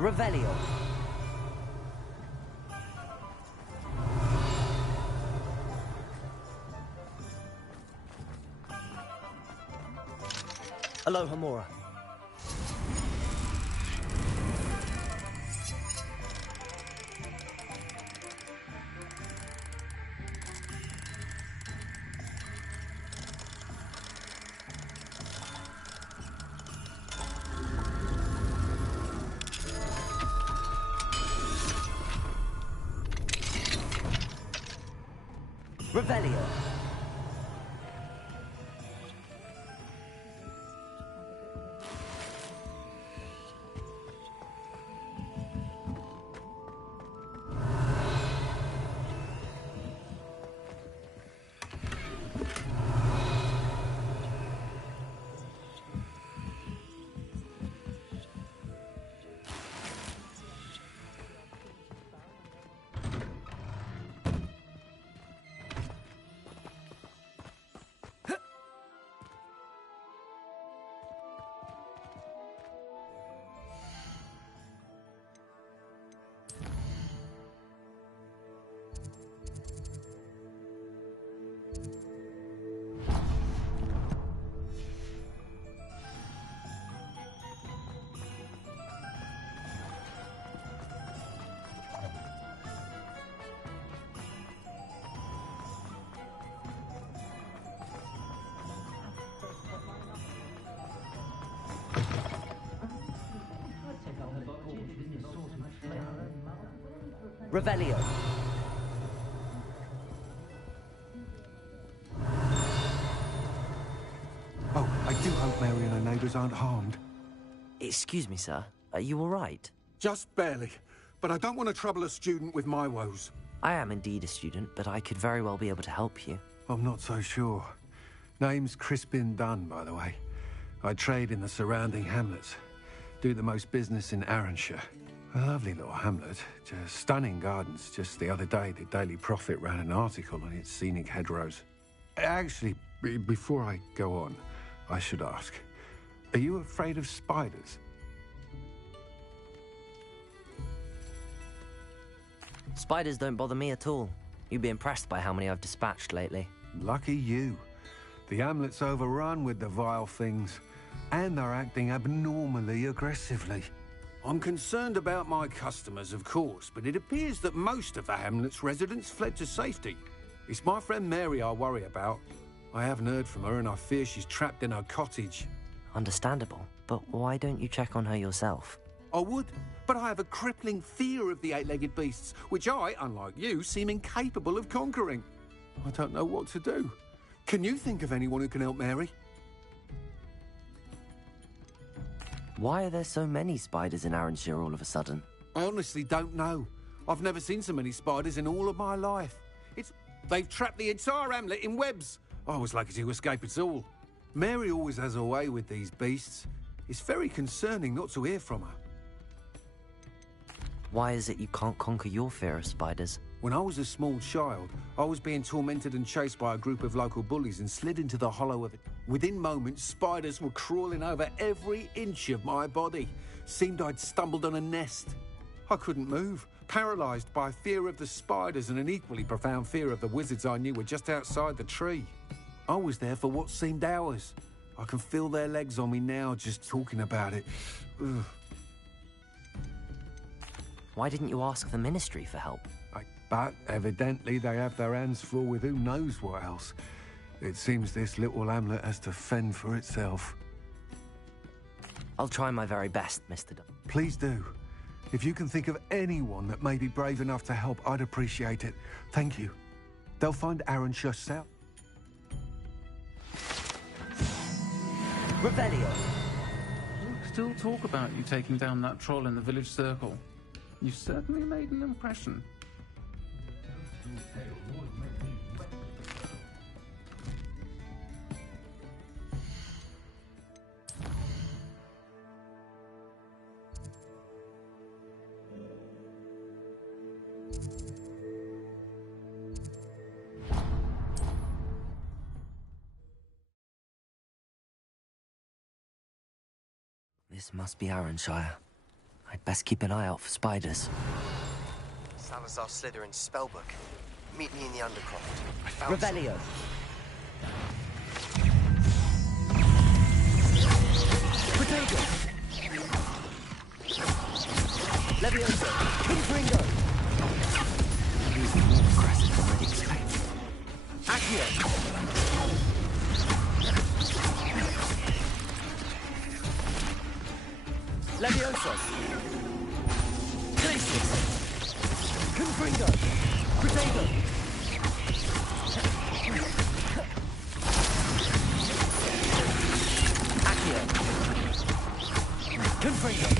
Revelio. Aloha Mora. Revelio. Revelio. Oh, I do hope Mary and her neighbours aren't harmed. Excuse me, sir. Are you all right? Just barely. But I don't want to trouble a student with my woes. I am indeed a student, but I could very well be able to help you. I'm not so sure. Name's Crispin Dunn, by the way. I trade in the surrounding hamlets. Do the most business in Arranshire. A lovely little hamlet. Just stunning gardens. Just the other day, the Daily Prophet ran an article on its scenic hedgerows. Actually, before I go on, I should ask, are you afraid of spiders? Spiders don't bother me at all. You'd be impressed by how many I've dispatched lately. Lucky you. The hamlet's overrun with the vile things, and they're acting abnormally aggressively. I'm concerned about my customers, of course, but it appears that most of the hamlet's residents fled to safety. It's my friend Mary I worry about. I haven't heard from her, and I fear she's trapped in her cottage. Understandable, but why don't you check on her yourself? I would, but I have a crippling fear of the eight-legged beasts, which I, unlike you, seem incapable of conquering. I don't know what to do. Can you think of anyone who can help Mary? Why are there so many spiders in Arranshire all of a sudden? I honestly don't know. I've never seen so many spiders in all of my life. They've trapped the entire hamlet in webs. I was lucky to escape it all. Mary always has a way with these beasts. It's very concerning not to hear from her. Why is it you can't conquer your fear of spiders? When I was a small child, I was being tormented and chased by a group of local bullies and slid into the hollow of it. Within moments, spiders were crawling over every inch of my body. Seemed I'd stumbled on a nest. I couldn't move, paralysed by fear of the spiders and an equally profound fear of the wizards I knew were just outside the tree. I was there for what seemed hours. I can feel their legs on me now just talking about it. Ugh. Why didn't you ask the ministry for help? But evidently they have their hands full with who knows what else. It seems this little hamlet has to fend for itself. I'll try my very best, Mr. Dunn. Please do. If you can think of anyone that may be brave enough to help, I'd appreciate it. Thank you. They'll find Arranshire south. Revelio. Still talk about you taking down that troll in the village circle. You certainly made an impression. This must be Arranshire. I'd best keep an eye out for spiders. Salazar Slytherin's spellbook. Meet me in the Undercroft. I found Revelio. Potato. Levioso. Confringo. He's more aggressive than I'd expect. Accio. Levioso. Glacius. Confringo. Potato. Accio. Confringo.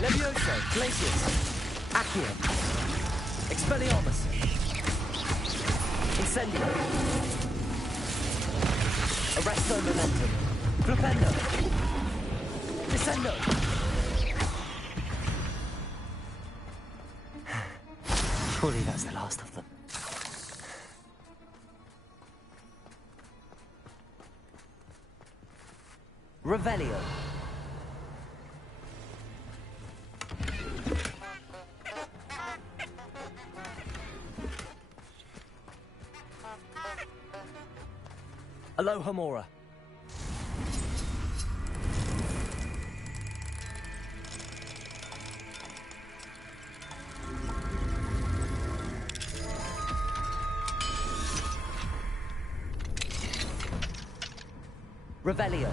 Levioso, Glacius, Accio, Expelliarmus, Incendio, Arresto Momentum, Flipendo, Descendo. Surely that's the last of them. Revelio. Alohomora. Revelio.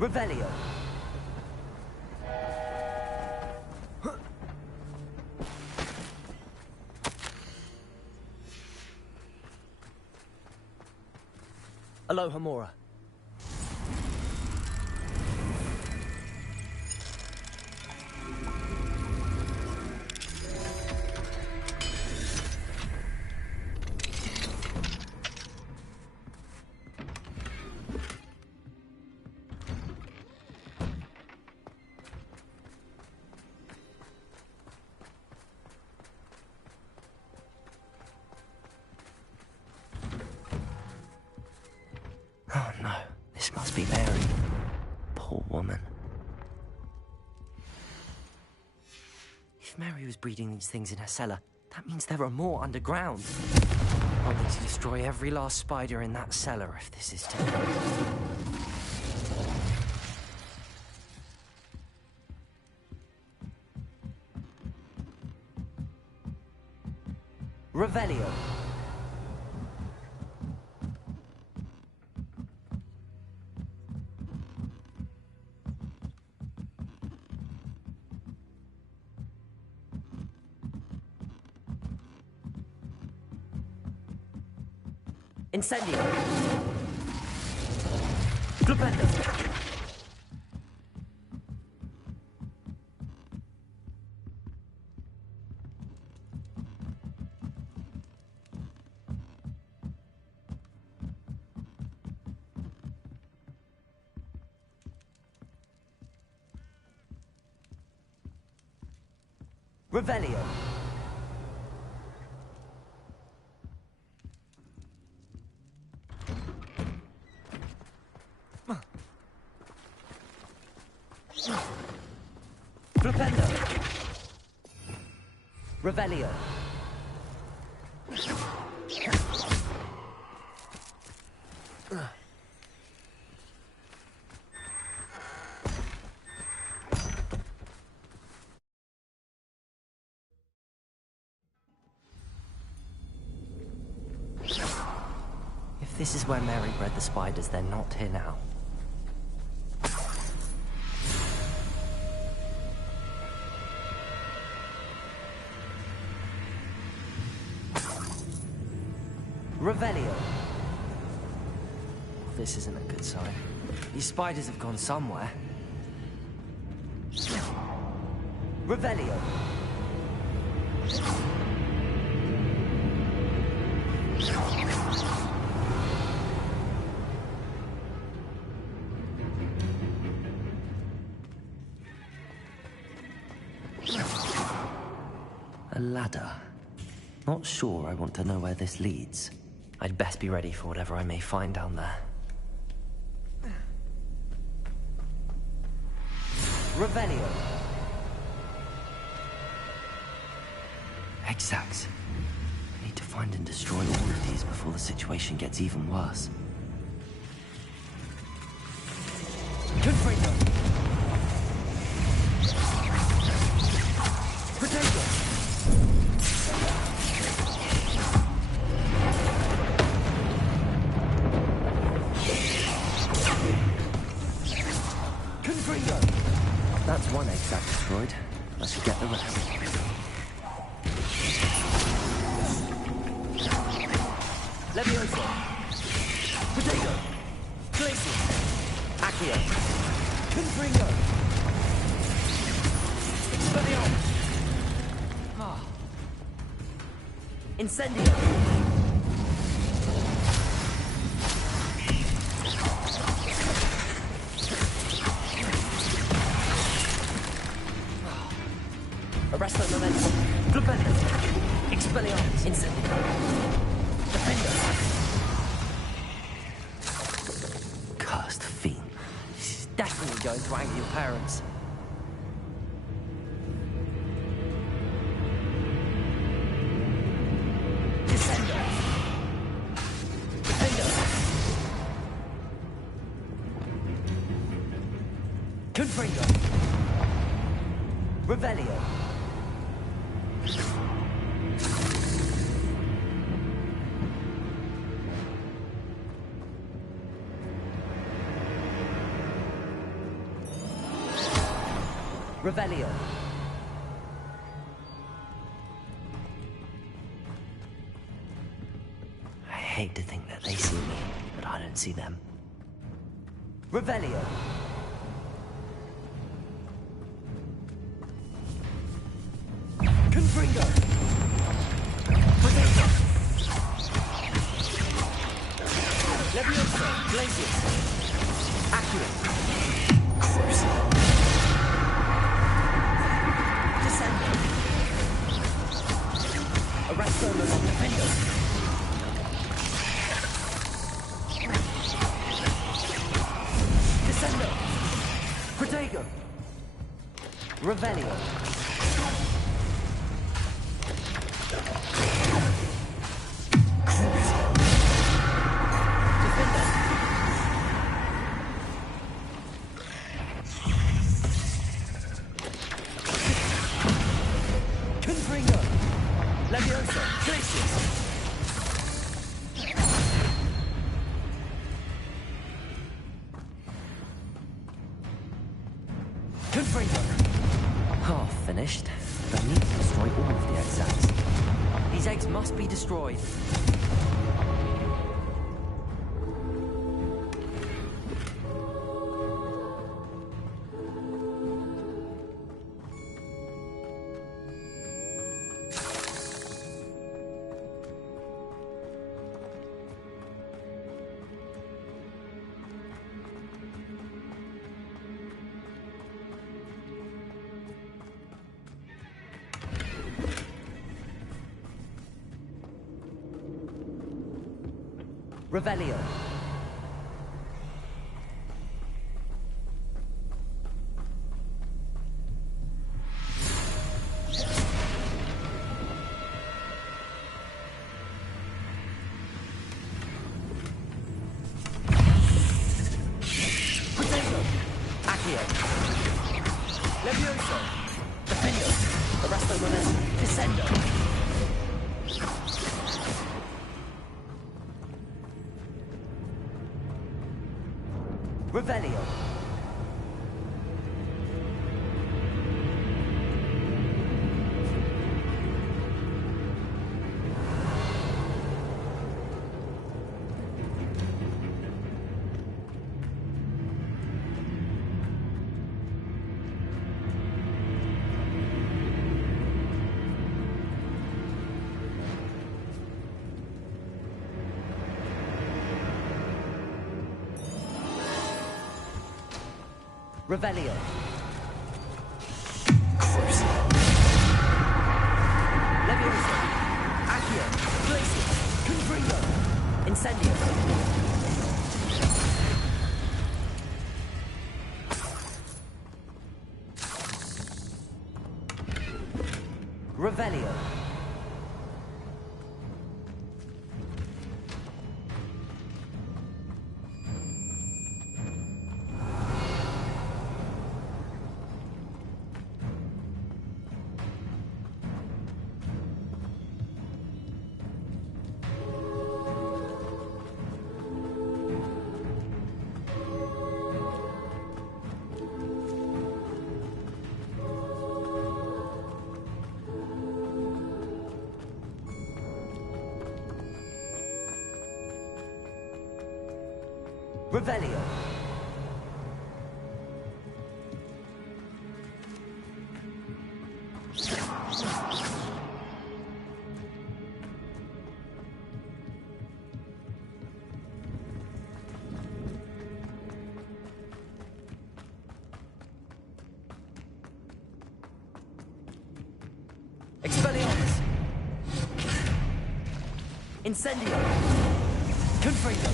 Revelio. Alohomora. Oh no, this must be Mary. Poor woman. If Mary was breeding these things in her cellar, that means there are more underground. I'll need to destroy every last spider in that cellar if this is to be. Revelio. Incendio. Flipendo. Revelio. Flipendo. Revelio. this is where Mary bred the spiders, they're not here now. Revelio. This isn't a good sign. These spiders have gone somewhere. Revelio. A ladder. Not sure I want to know where this leads. I'd best be ready for whatever I may find down there. Revelio. Exacts. I need to find and destroy all of these before the situation gets even worse. Confringo. Potato. Confringo. That's one exact destroyed. I should get the rest. Levioso. Potato. Glacius. Accio. Confringo. Expelliarmus. Ah. Incendio. Arresto momentum. Flipendo. Expelliarmus. Incendio. Defender. Cursed fiend. She's definitely going to anger your parents. Descender. Defender. Confringo. Revelio. Revelio. I hate to think that they see me, but I don't see them. Revelio. Confringo. Potato. Levioso. Glacius. Accurate. Crucible. Descender. Arresto momentum. Defender. Descender. Protego. Revelio. Defender. Confringo. Levioso. Glacius. Confringo. Half finished. I need to destroy all of the eggs. These eggs must be destroyed. Revelio. Potato. Accio. Levioso. Defender. Arresto momentum. Descender. Revelio. Revelio. Crucible. Leviosa. Accio. Glacius. Confringo. Incendio. Revelio. Revelio. Expelliarmus. Incendio. Confringo.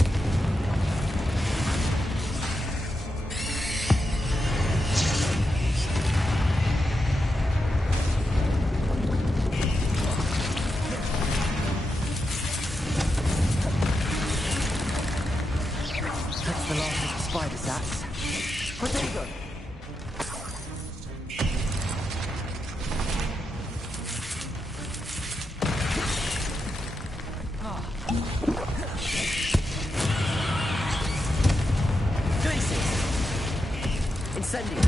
That's the last of the spider sacks. Protego! Glacius! Incendio!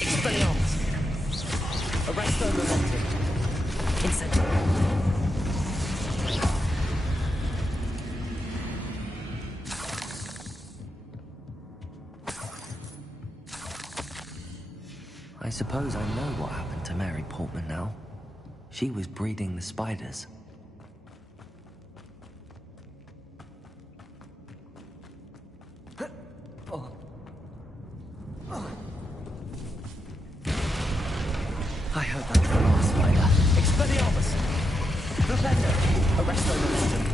Expelliarmus! Arresto momentum! Incendio! I suppose I know what happened to Mary Portman now. She was breeding the spiders. I hope that's the last spider. Expelliarmus! Vivendo! Arresto momentum!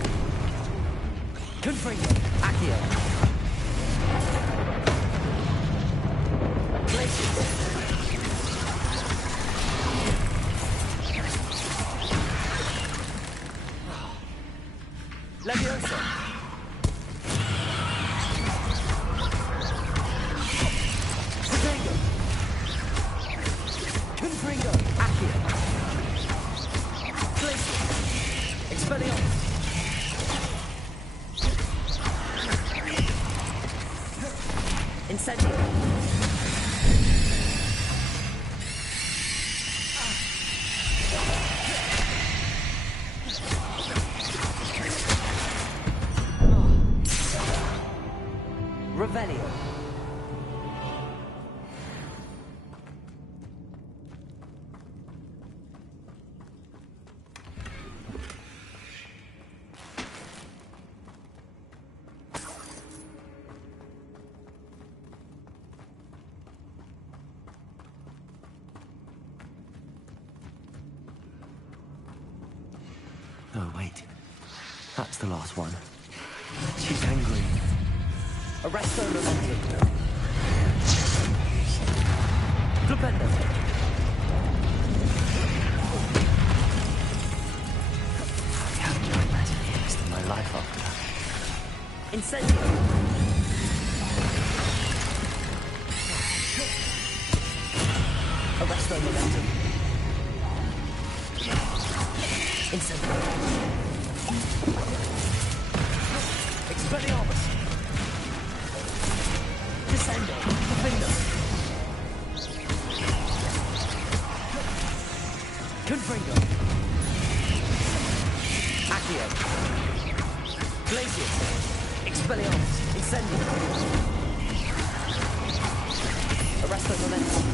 Confringo! Accio! Glacius! Leviosa! Protego! Confringo! Accio! Glacius! Expelliarmus! Incendio! Revelio. Oh, wait. That's the last one. She's angry. Arresto momentum. Flipendo. I have no imagine the rest of my life after that. Incendio. Arresto momentum. Incendio. Expelliarmus. Descendo. Defendo. Confringo. Accio. Glacius. Expelliarmus. Incendio. Arresto Momentum.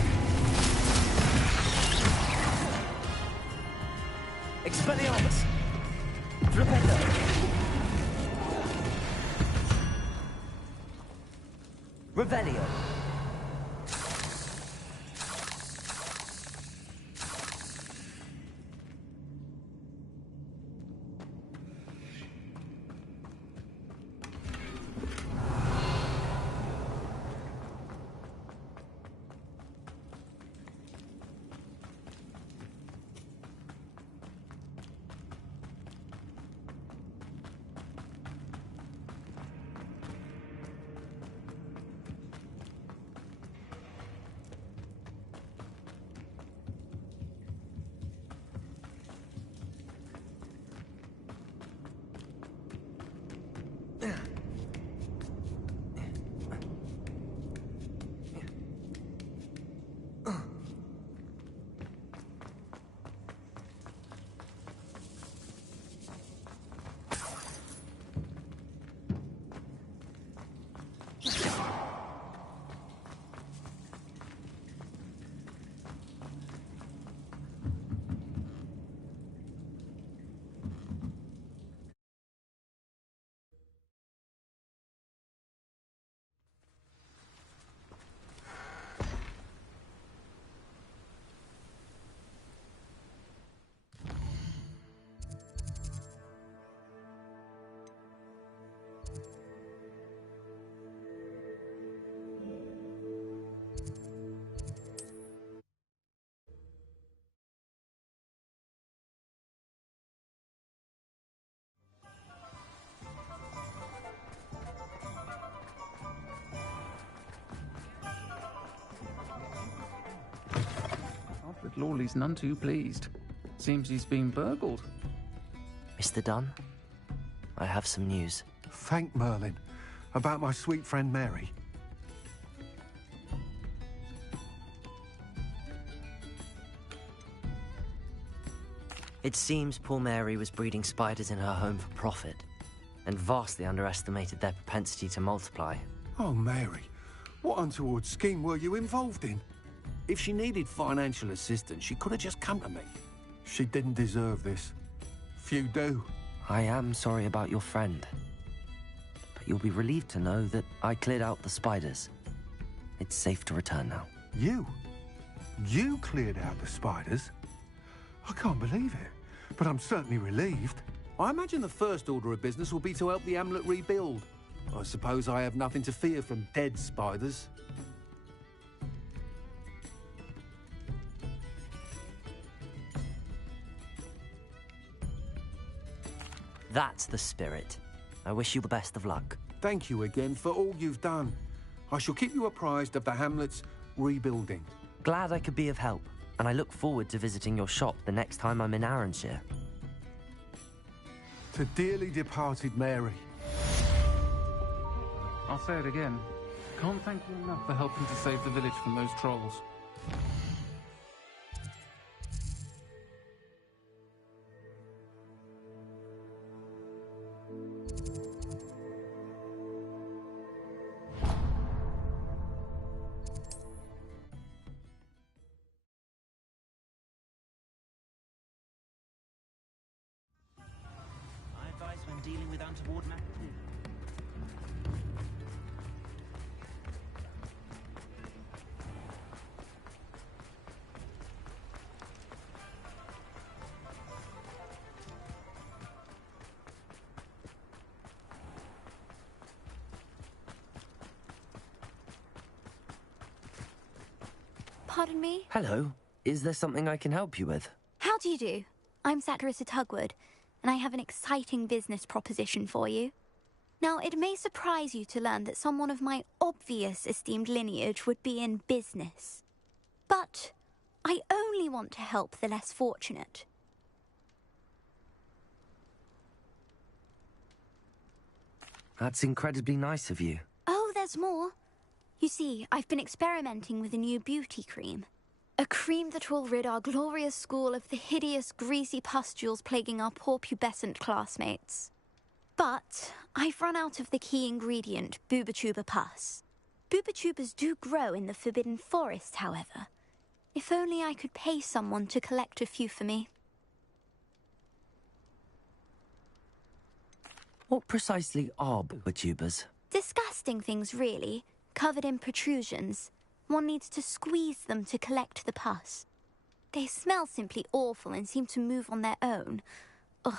Expelliarmus. Flipendo. Revelio. But Lawley's none too pleased. Seems he's been burgled. Mr. Dunn, I have some news. Thank Merlin. About my sweet friend Mary. It seems poor Mary was breeding spiders in her home for profit, and vastly underestimated their propensity to multiply. Oh, Mary. What untoward scheme were you involved in? If she needed financial assistance, she could have just come to me. She didn't deserve this. Few do. I am sorry about your friend, but you'll be relieved to know that I cleared out the spiders. It's safe to return now. You? You cleared out the spiders? I can't believe it, but I'm certainly relieved. I imagine the first order of business will be to help the amulet rebuild. I suppose I have nothing to fear from dead spiders. That's the spirit. I wish you the best of luck. Thank you again for all you've done. I shall keep you apprised of the hamlet's rebuilding. Glad I could be of help, and I look forward to visiting your shop the next time I'm in Arranshire. To dearly departed Mary. I'll say it again. Can't thank you enough for helping to save the village from those trolls. Dealing with untoward matters. Pardon me? Hello. Is there something I can help you with? How do you do? I'm Satirissa Tugwood, and I have an exciting business proposition for you. Now, it may surprise you to learn that someone of my obvious esteemed lineage would be in business. But I only want to help the less fortunate. That's incredibly nice of you. Oh, there's more. You see, I've been experimenting with a new beauty cream. A cream that will rid our glorious school of the hideous, greasy pustules plaguing our poor pubescent classmates. But I've run out of the key ingredient, booba-tuber pus. Booba-tubers do grow in the Forbidden Forest, however. If only I could pay someone to collect a few for me. What precisely are booba-tubers? Disgusting things, really, covered in protrusions. One needs to squeeze them to collect the pus. They smell simply awful and seem to move on their own. Ugh,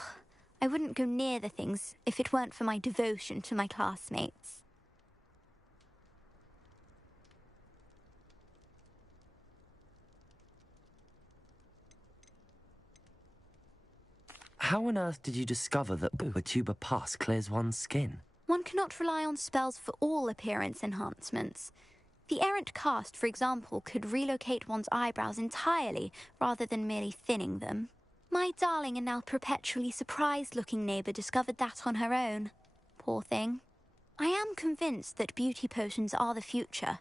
I wouldn't go near the things if it weren't for my devotion to my classmates. How on earth did you discover that booba-tuber pus clears one's skin? One cannot rely on spells for all appearance enhancements. The errant cast, for example, could relocate one's eyebrows entirely rather than merely thinning them. My darling and now perpetually surprised-looking neighbour discovered that on her own. Poor thing. I am convinced that beauty potions are the future.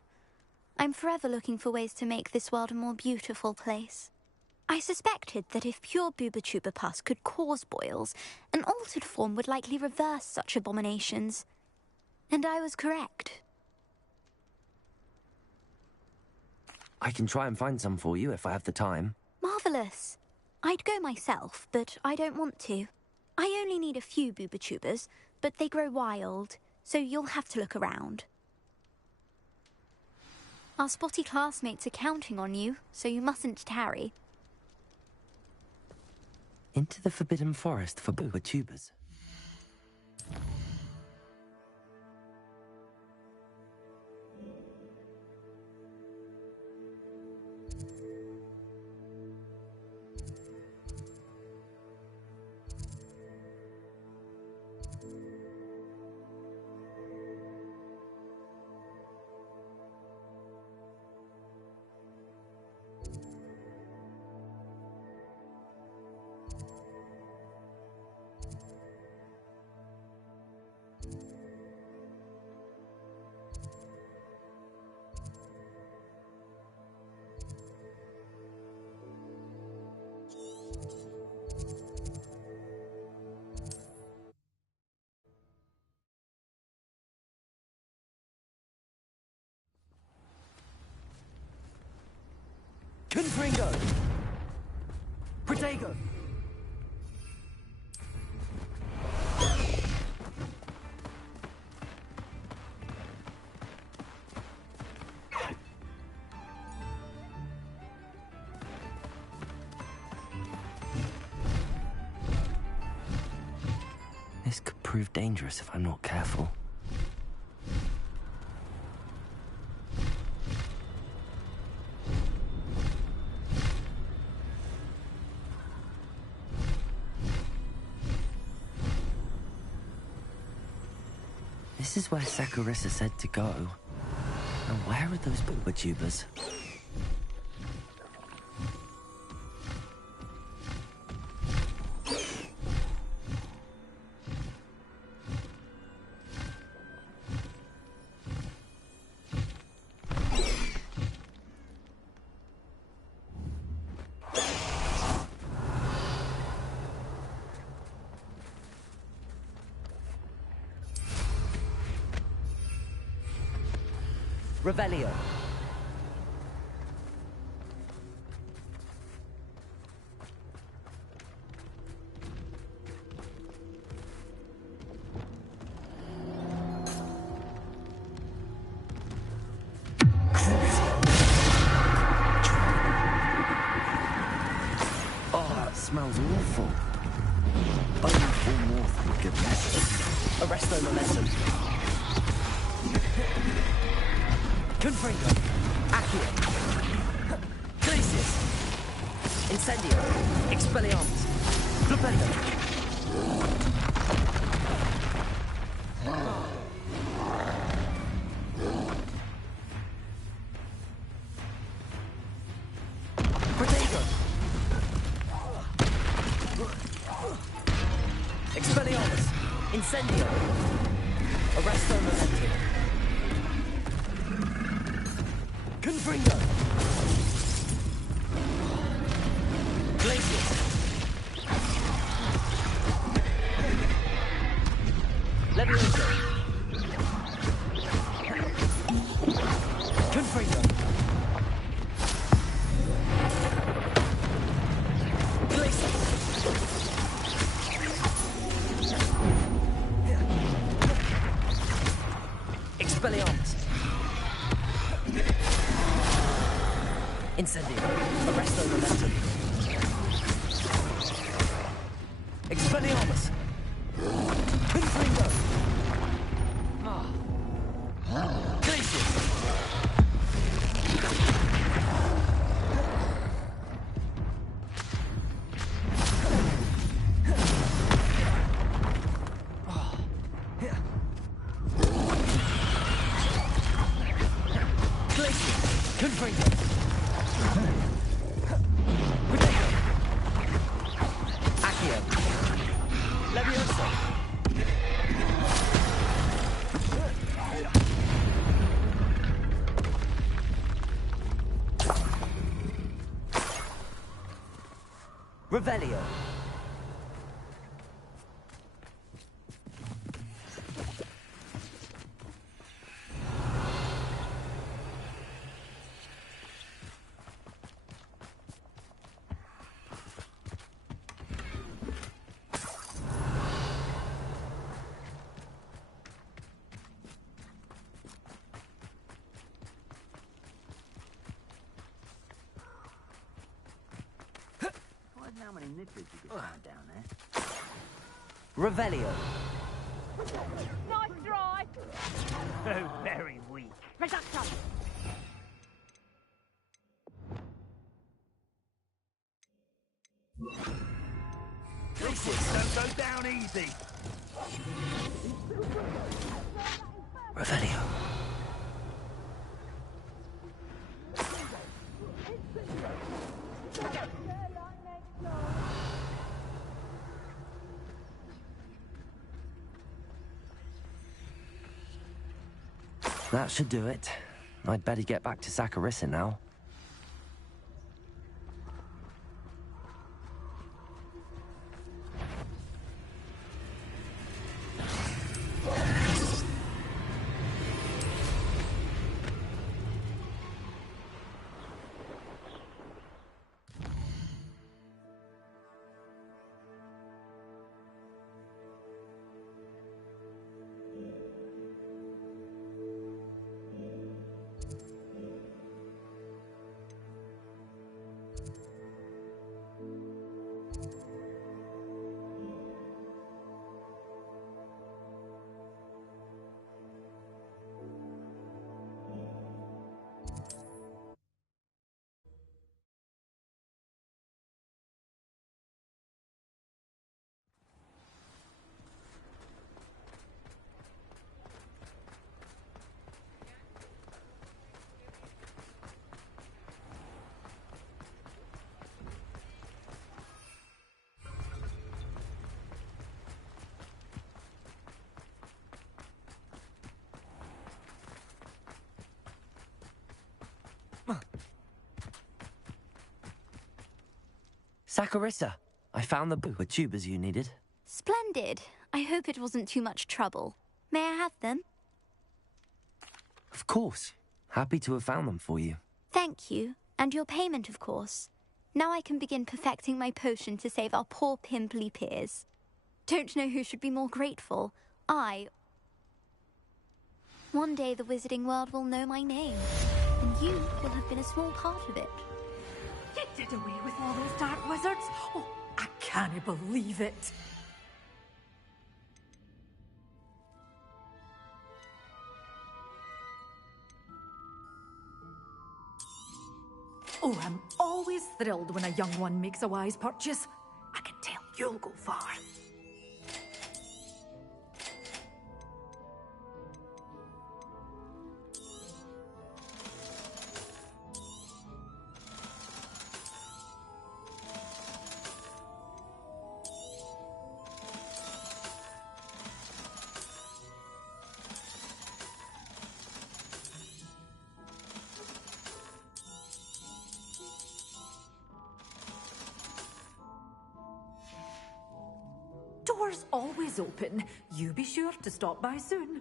I'm forever looking for ways to make this world a more beautiful place. I suspected that if pure booba-tuber pus could cause boils, an altered form would likely reverse such abominations. And I was correct. I can try and find some for you if I have the time. Marvellous. I'd go myself, but I don't want to. I only need a few booba-tubers, but they grow wild, so you'll have to look around. Our spotty classmates are counting on you, so you mustn't tarry. Into the Forbidden Forest for booba-tubers. Confringo! Protego! This could prove dangerous if I'm not careful. This is where Saccharissa said to go. And where are those booba-tubers? Revelio. Oh, that smells awful. Only four more, thank goodness. Arresto momentum. Confringo. Accio. Glacius. Incendio. Expelliarmus. Flupendo. Protego. Expelliarmus. Incendio. Arresto momentum. Confringo. Glacius. Levioso. Confringo. Glacius. Expelliarmus. Incendio. Arresto momentum. Expelliarmus. Confringo. Glacius. Glacius. Confringo. Potato. Accio. Levioso. Revelio. How many nippers you could find down there? Revelio. Nice try. Oh, very weak. Reduction. Don't go down easy. Revelio. That should do it. I'd better get back to Saccharissa now. Saccharissa, I found the tubers you needed. Splendid. I hope it wasn't too much trouble. May I have them? Of course. Happy to have found them for you. Thank you. And your payment, of course. Now I can begin perfecting my potion to save our poor pimply peers. Don't know who should be more grateful. One day the wizarding world will know my name, and you will have been a small part of it. You did away with all those dark wizards? Oh, I can't believe it. Oh, I'm always thrilled when a young one makes a wise purchase. I can tell you'll go far. door's always open. You be sure to stop by soon.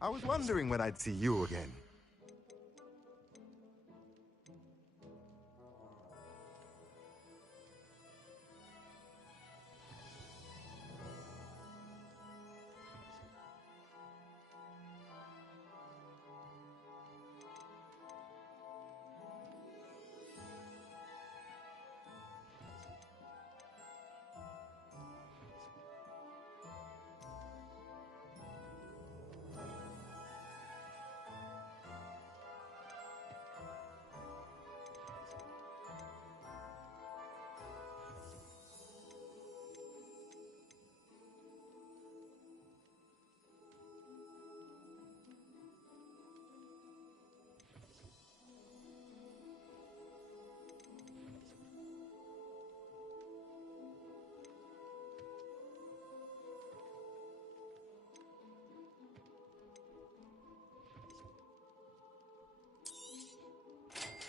I was wondering when I'd see you again.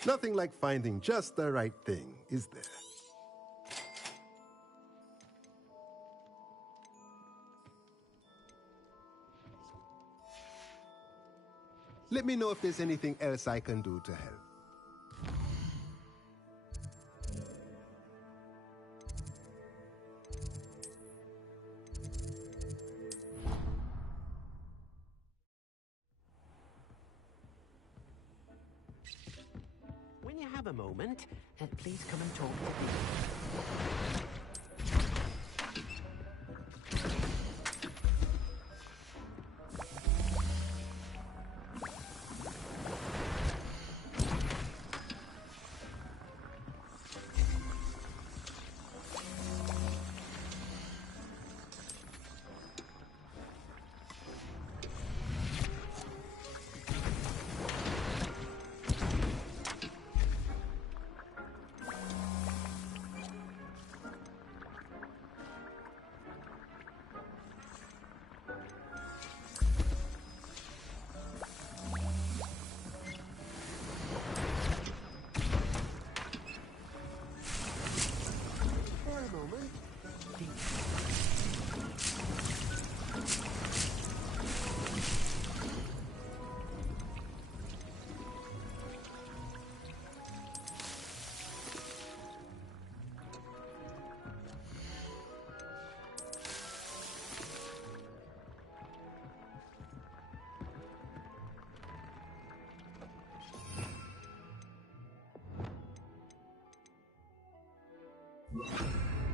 Nothing like finding just the right thing, is there? Let me know if there's anything else I can do to help. When you have a moment, please come and talk to me.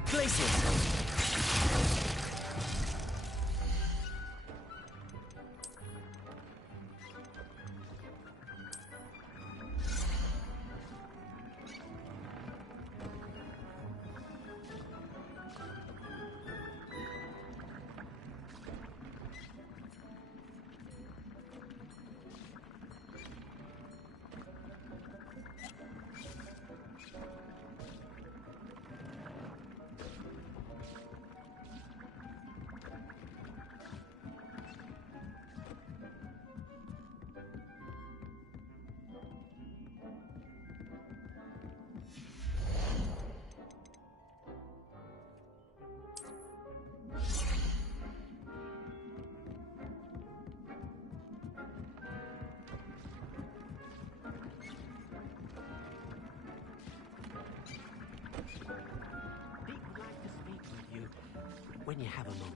Places. When you have a moment.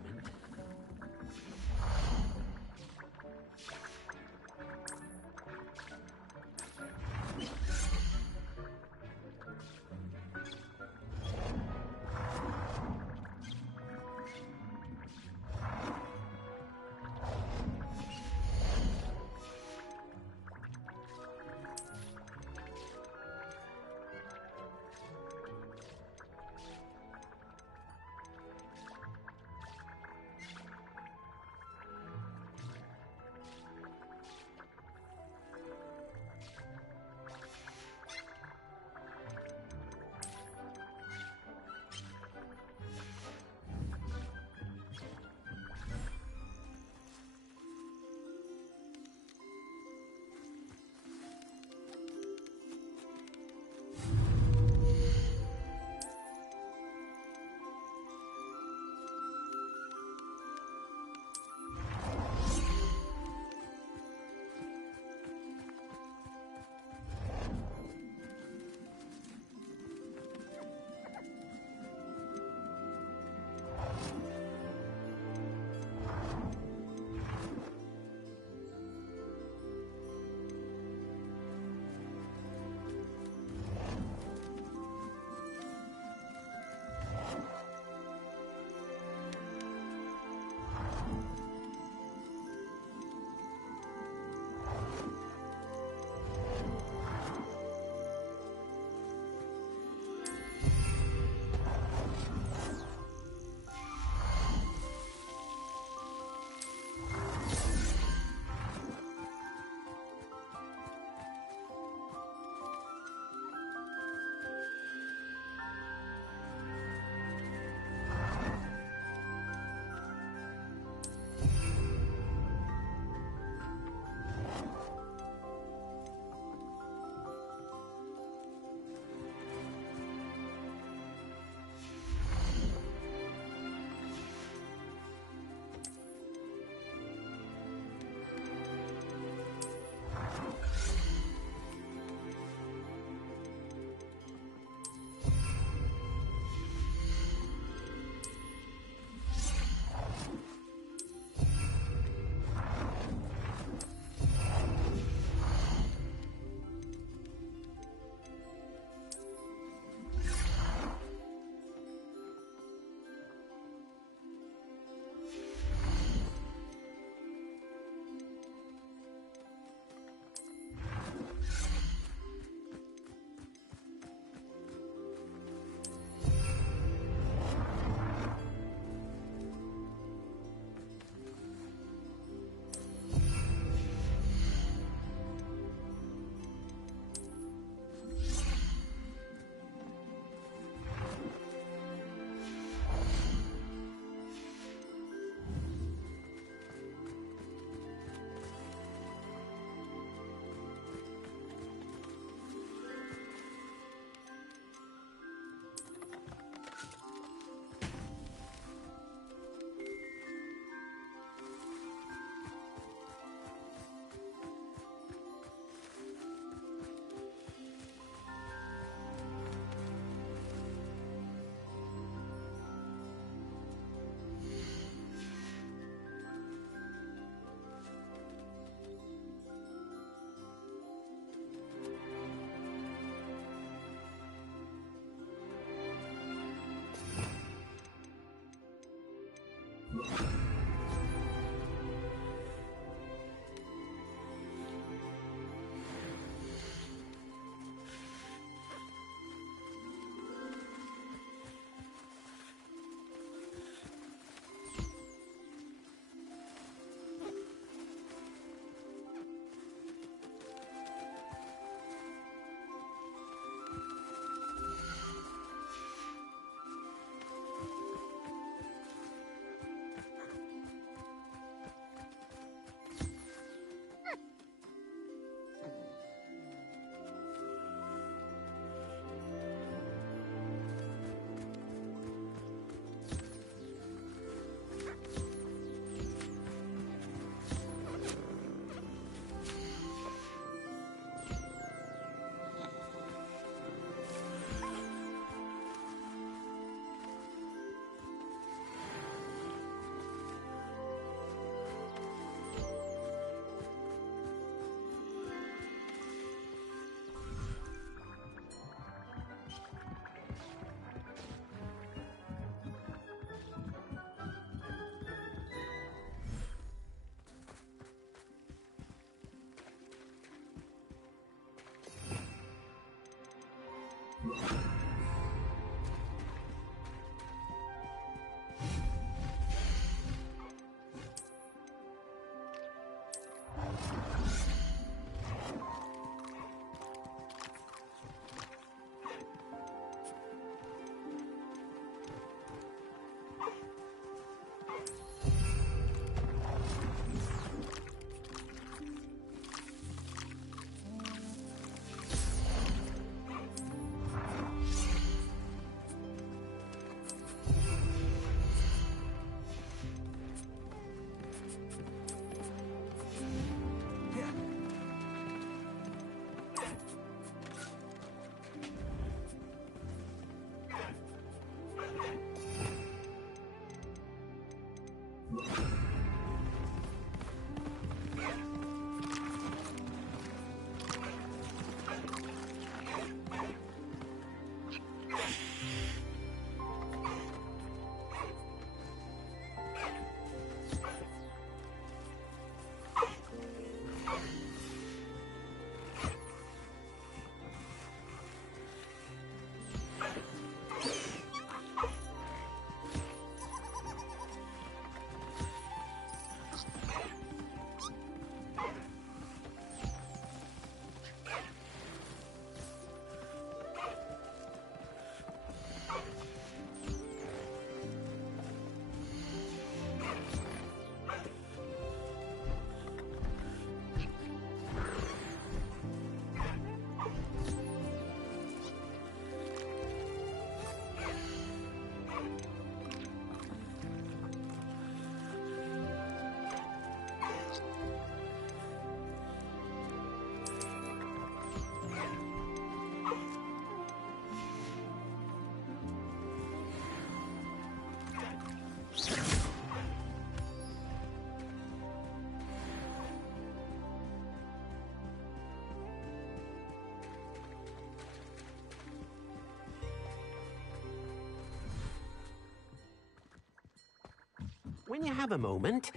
When you have a moment,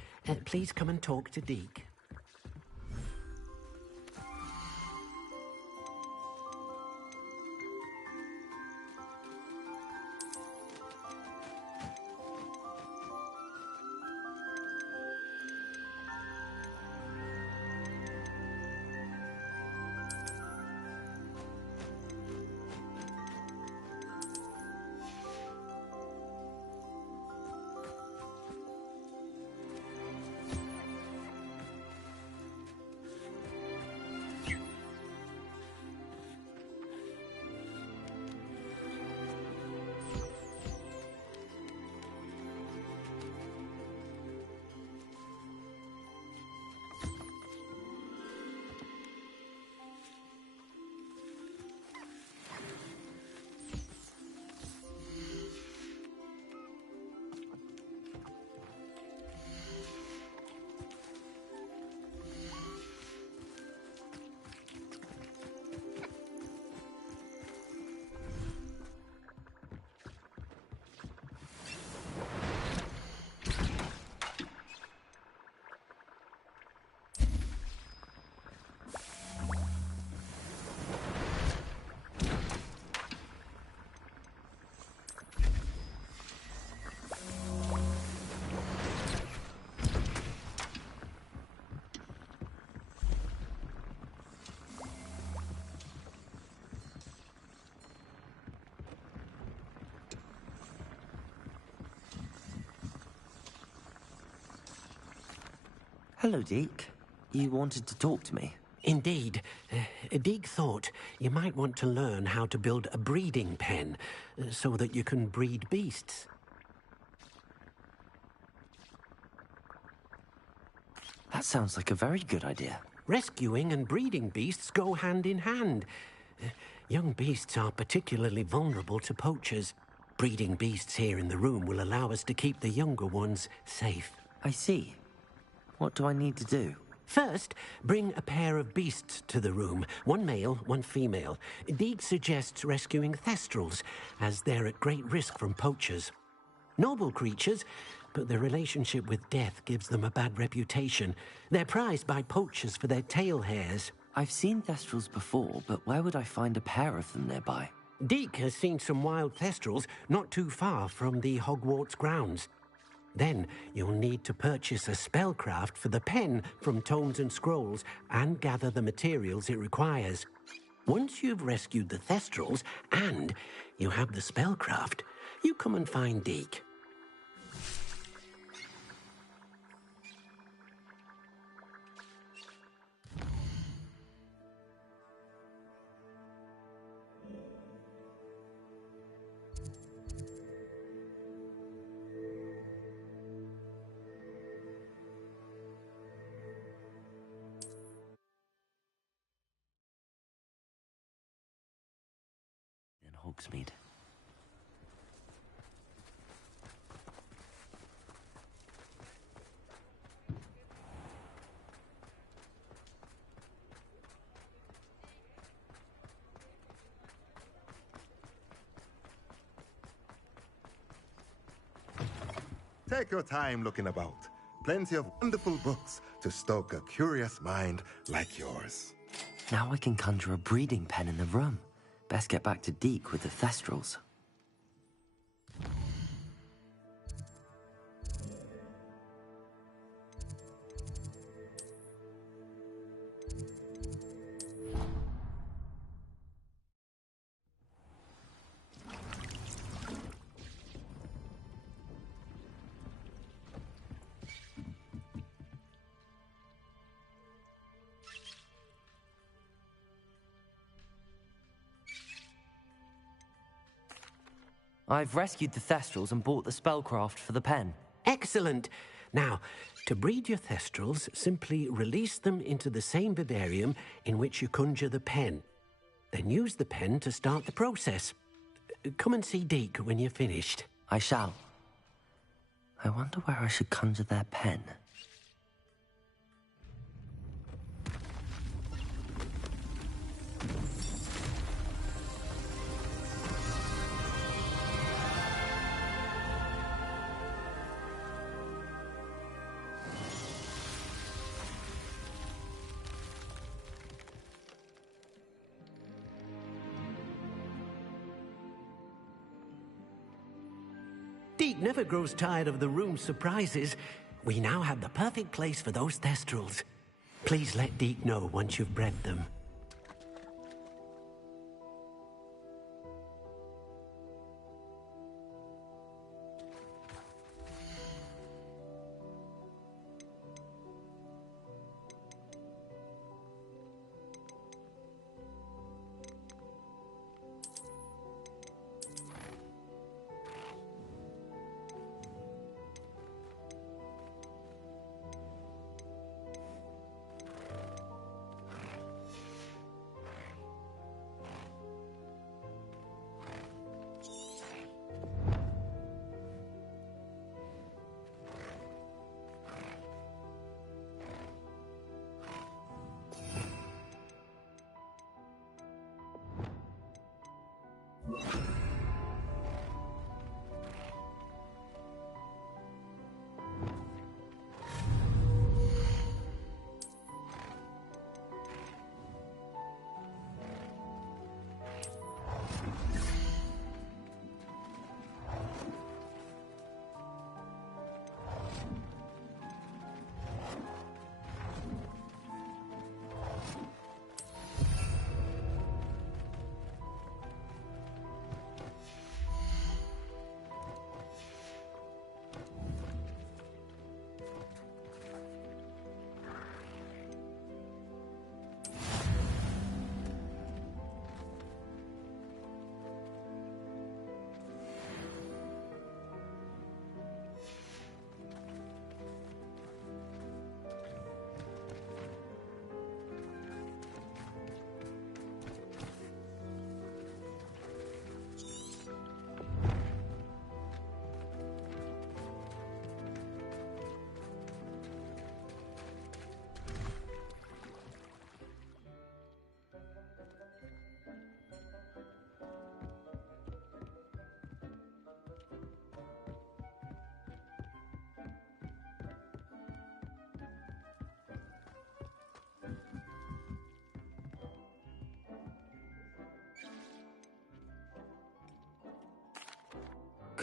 please come and talk to Deke. Hello, Deke. You wanted to talk to me? Indeed. Deke thought you might want to learn how to build a breeding pen so that you can breed beasts. That sounds like a very good idea. Rescuing and breeding beasts go hand in hand. Young beasts are particularly vulnerable to poachers. Breeding beasts here in the room will allow us to keep the younger ones safe. I see. What do I need to do? First, bring a pair of beasts to the room. One male, one female. Deke suggests rescuing thestrals, as they're at great risk from poachers. Noble creatures, but their relationship with death gives them a bad reputation. They're prized by poachers for their tail hairs. I've seen thestrals before, but where would I find a pair of them nearby? Deke has seen some wild thestrals not too far from the Hogwarts grounds. Then you'll need to purchase a spellcraft for the pen from Tomes and Scrolls and gather the materials it requires. Once you've rescued the thestrals and you have the spellcraft, you come and find Deke. Hogsmeade. Take your time looking about. Plenty of wonderful books to stoke a curious mind like yours. Now I can conjure a breeding pen in the room. Best get back to Deke with the Thestrals. I've rescued the Thestrals and bought the spellcraft for the pen. Excellent. Now, to breed your Thestrals, simply release them into the same vivarium in which you conjure the pen. Then use the pen to start the process. Come and see Deke when you're finished. I shall. I wonder where I should conjure their pen. Deke never grows tired of the room's surprises. We now have the perfect place for those Thestrals. Please let Deke know once you've bred them.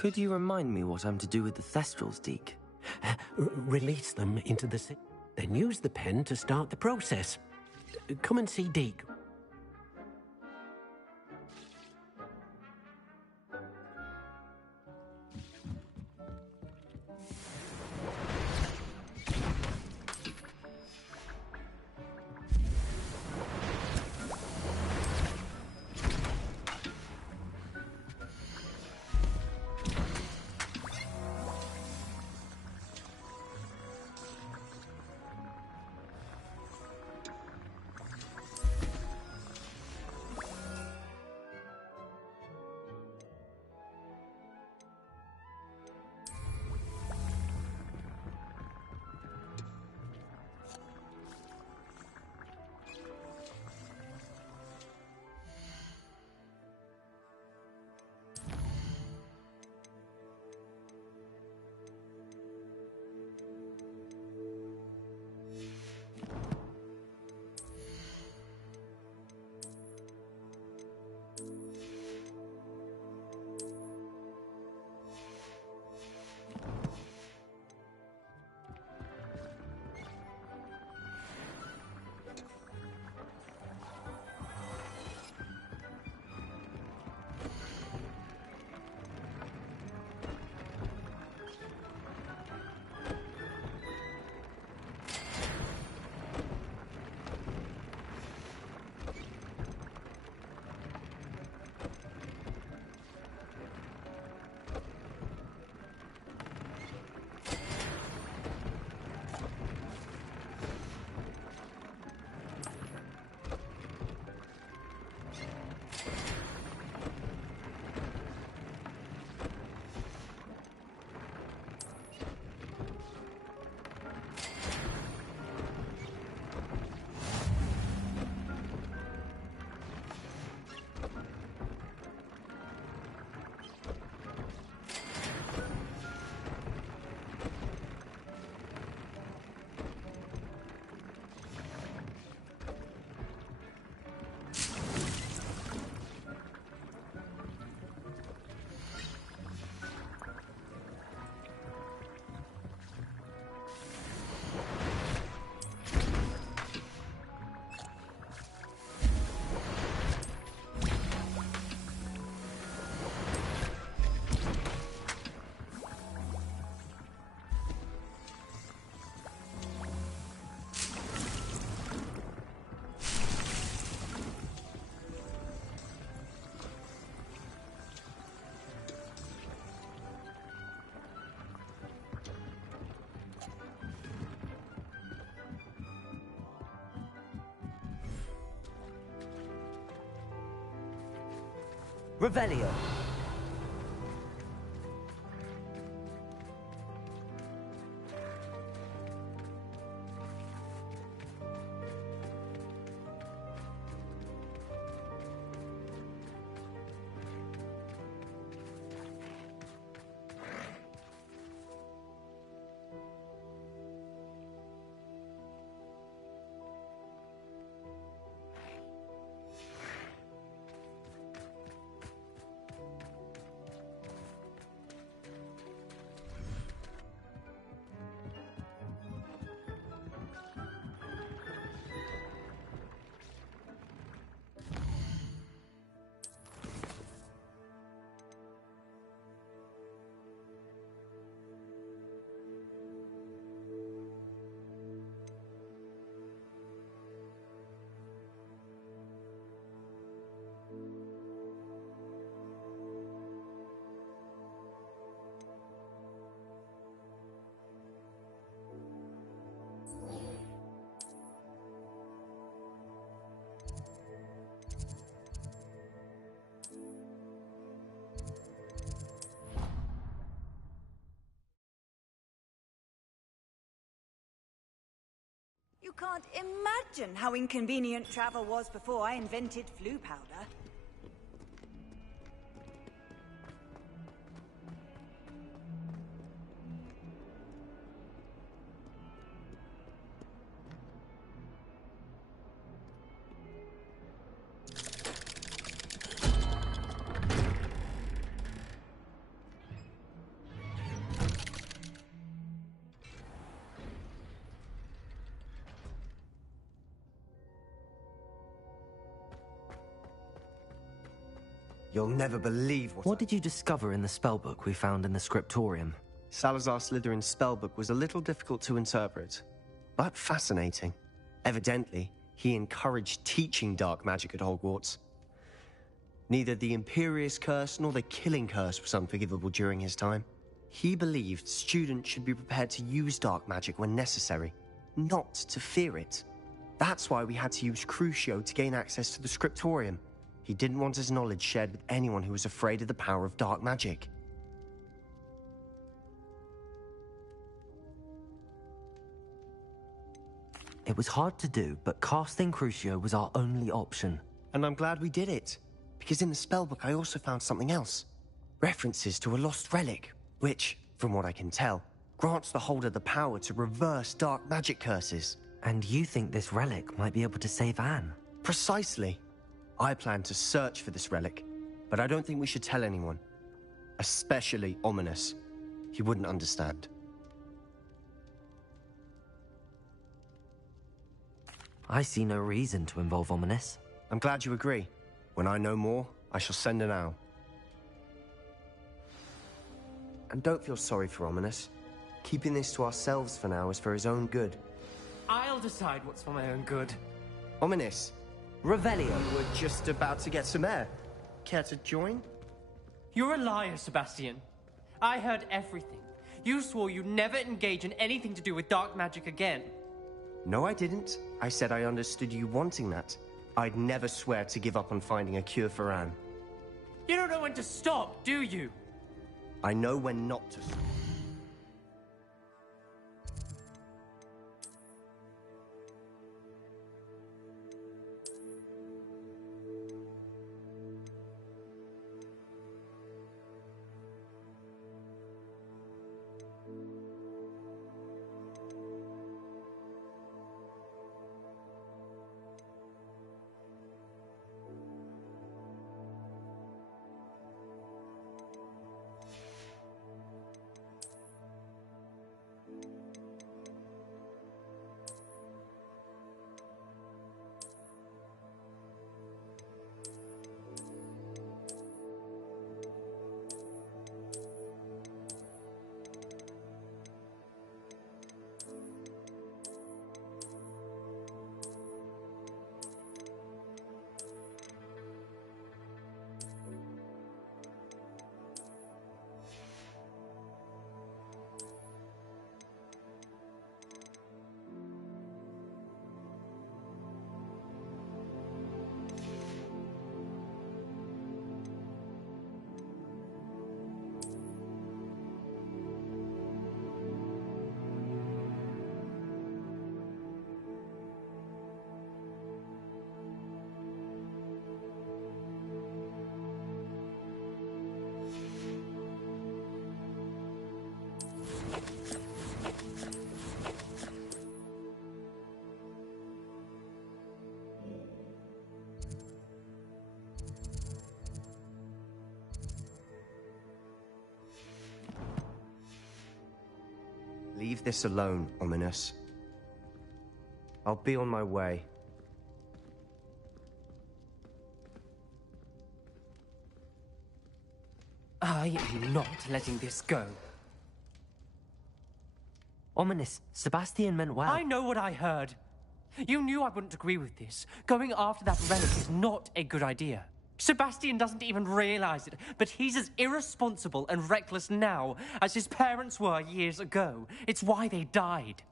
Could you remind me what I'm to do with the Thestrals, Deke? Release them into the... Then use the pen to start the process. Come and see Deke. Revelio. You can't imagine how inconvenient travel was before I invented flu powder. You'll never believe What did you discover in the spellbook we found in the scriptorium? Salazar Slytherin's spellbook was a little difficult to interpret, but fascinating. Evidently, he encouraged teaching dark magic at Hogwarts. Neither the Imperious Curse nor the Killing Curse was unforgivable during his time. He believed students should be prepared to use dark magic when necessary, not to fear it. That's why we had to use Crucio to gain access to the scriptorium. He didn't want his knowledge shared with anyone who was afraid of the power of dark magic. It was hard to do, but casting Crucio was our only option. And I'm glad we did it, because in the spellbook I also found something else. References to a lost relic, which, from what I can tell, grants the holder the power to reverse dark magic curses. And you think this relic might be able to save Anne? Precisely. I plan to search for this relic, but I don't think we should tell anyone. Especially Ominous. He wouldn't understand. I see no reason to involve Ominous. I'm glad you agree. When I know more, I shall send an owl. And don't feel sorry for Ominous. Keeping this to ourselves for now is for his own good. I'll decide what's for my own good. Ominous. Revelio. We're just about to get some air. Care to join? You're a liar, Sebastian. I heard everything. You swore you'd never engage in anything to do with dark magic again. No, I didn't. I said I understood you wanting that. I'd never swear to give up on finding a cure for Anne. You don't know when to stop, do you? I know when not to stop. Leave this alone, Ominous. I'll be on my way. I am not letting this go. Ominous, Sebastian meant well. I know what I heard. You knew I wouldn't agree with this. Going after that relic is not a good idea. Sebastian doesn't even realize it, but he's as irresponsible and reckless now as his parents were years ago. It's why they died.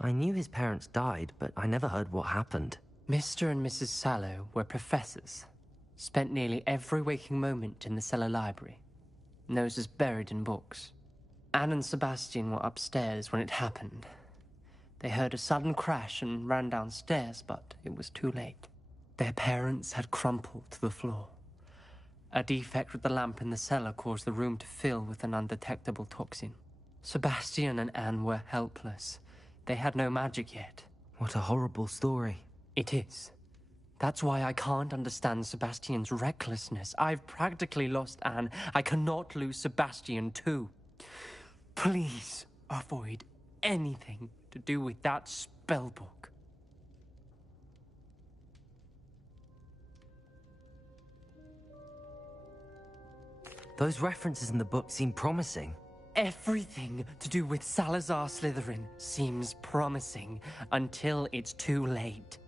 I knew his parents died, but I never heard what happened. Mr. and Mrs. Sallow were professors. Spent nearly every waking moment in the cellar library. Noses buried in books. Anne and Sebastian were upstairs when it happened. They heard a sudden crash and ran downstairs, but it was too late. Their parents had crumpled to the floor. A defect with the lamp in the cellar caused the room to fill with an undetectable toxin. Sebastian and Anne were helpless. They had no magic yet. What a horrible story. It is. That's why I can't understand Sebastian's recklessness. I've practically lost Anne. I cannot lose Sebastian too. Please avoid anything to do with that spellbook. Those references in the book seem promising. Everything to do with Salazar Slytherin seems promising until it's too late.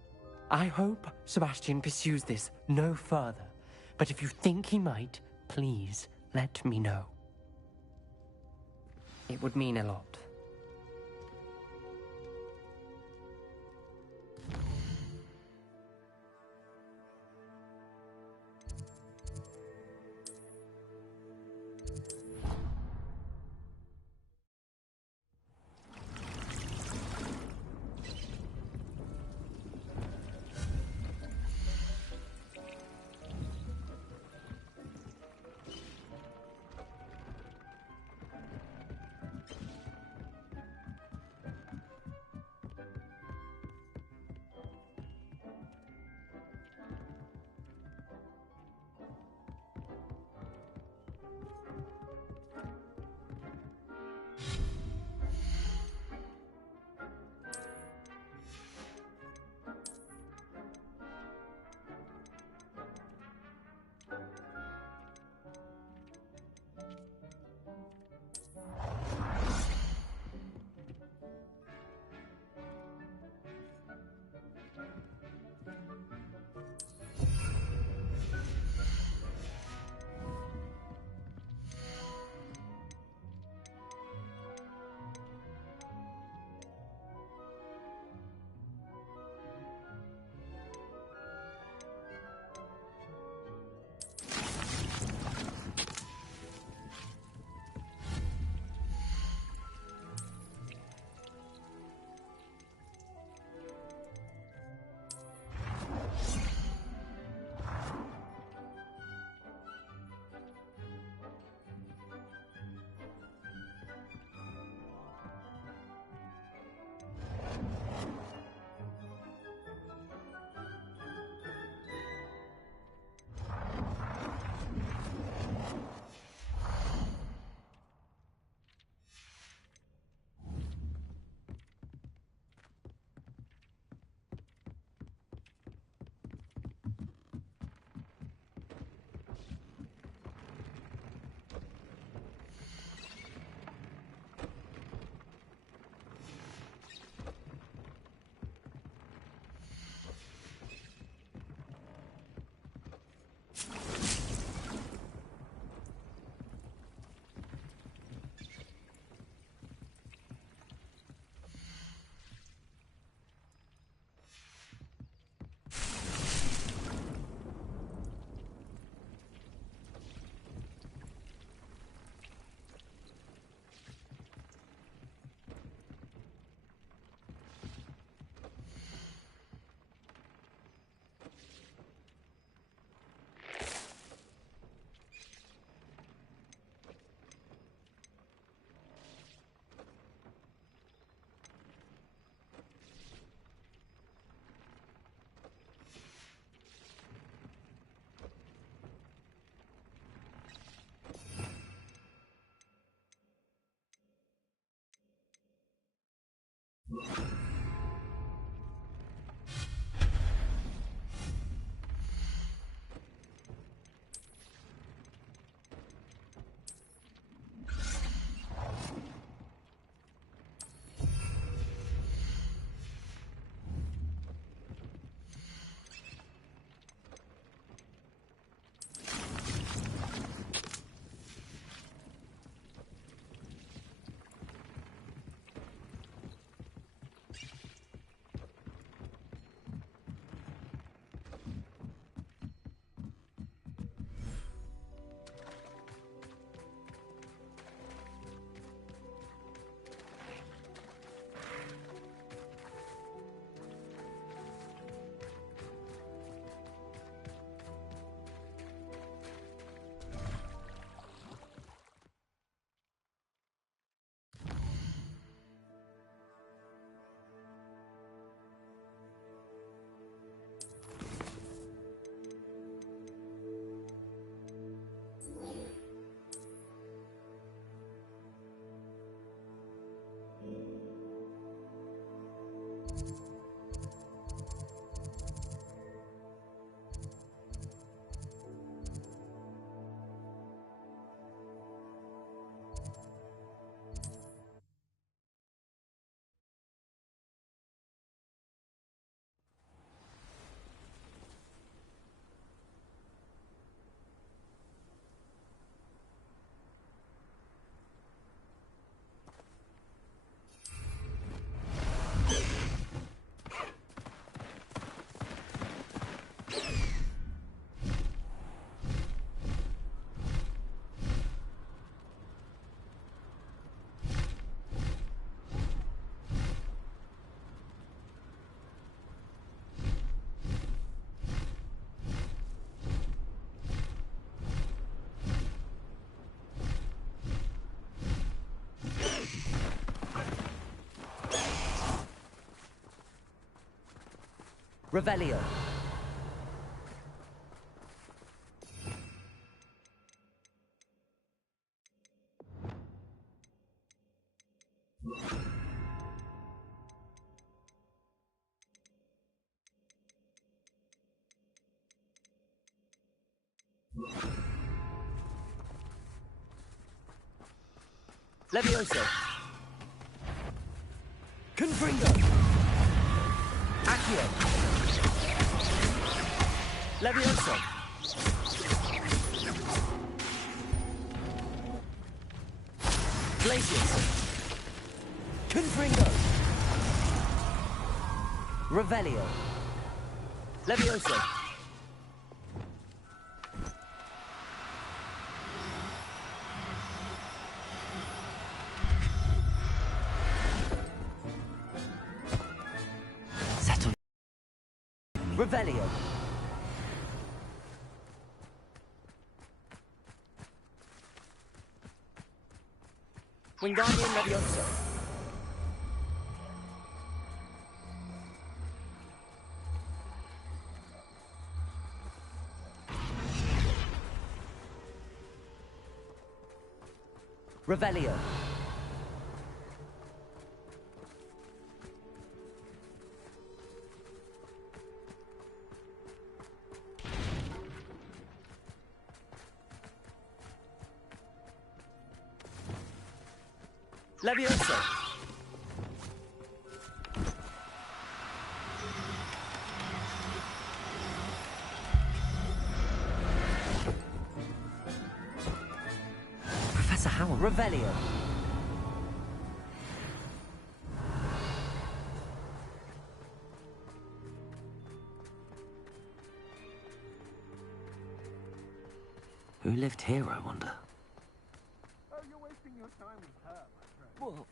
I hope Sebastian pursues this no further, but if you think he might, please let me know. It would mean a lot. Revelio. Levioso. Confringo. Accio. Levioso. Glacius. Confringo. Revelio. Levioso. Settle. Revelio. Wingardium Levioso. Revelio. Levioso. Professor Howard. Revelio. Who lived here, I wonder? Oh, you're wasting your time with her, my friend. Whoa.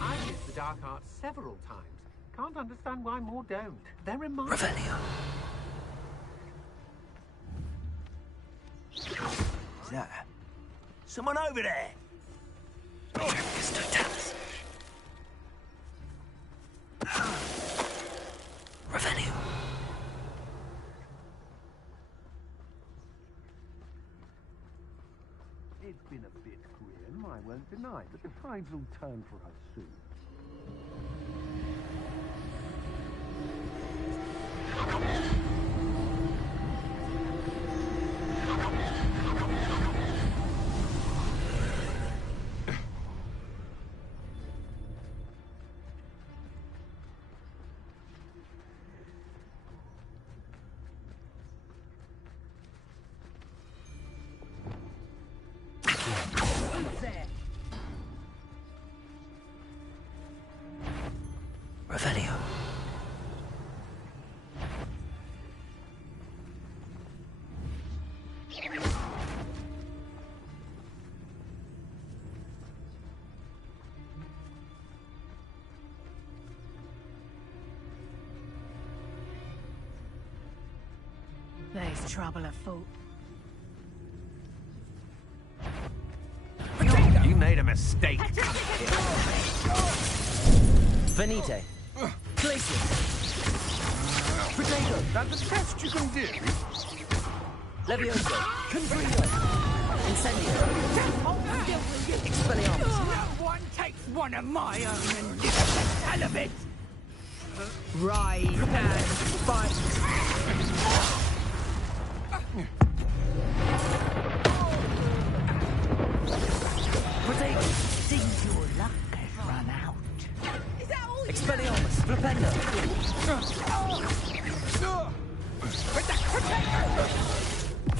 I've used the dark arts several times. Can't understand why more don't. They're remarkable. Revelio. Is that her? Someone over there! Revelio. It's been a bit grim, I won't deny, but the tides will turn for us soon. Revelio. There's trouble afoot. You made a mistake. Venite. Glacius. Potato. That's the best you can do. Levioso. Confringo. Incendio. Expelliarmus. No one takes one of my own and lives the hell of it! Ride and fight! Potato. Seems your luck has run out. Expelliarmus. Flipendo.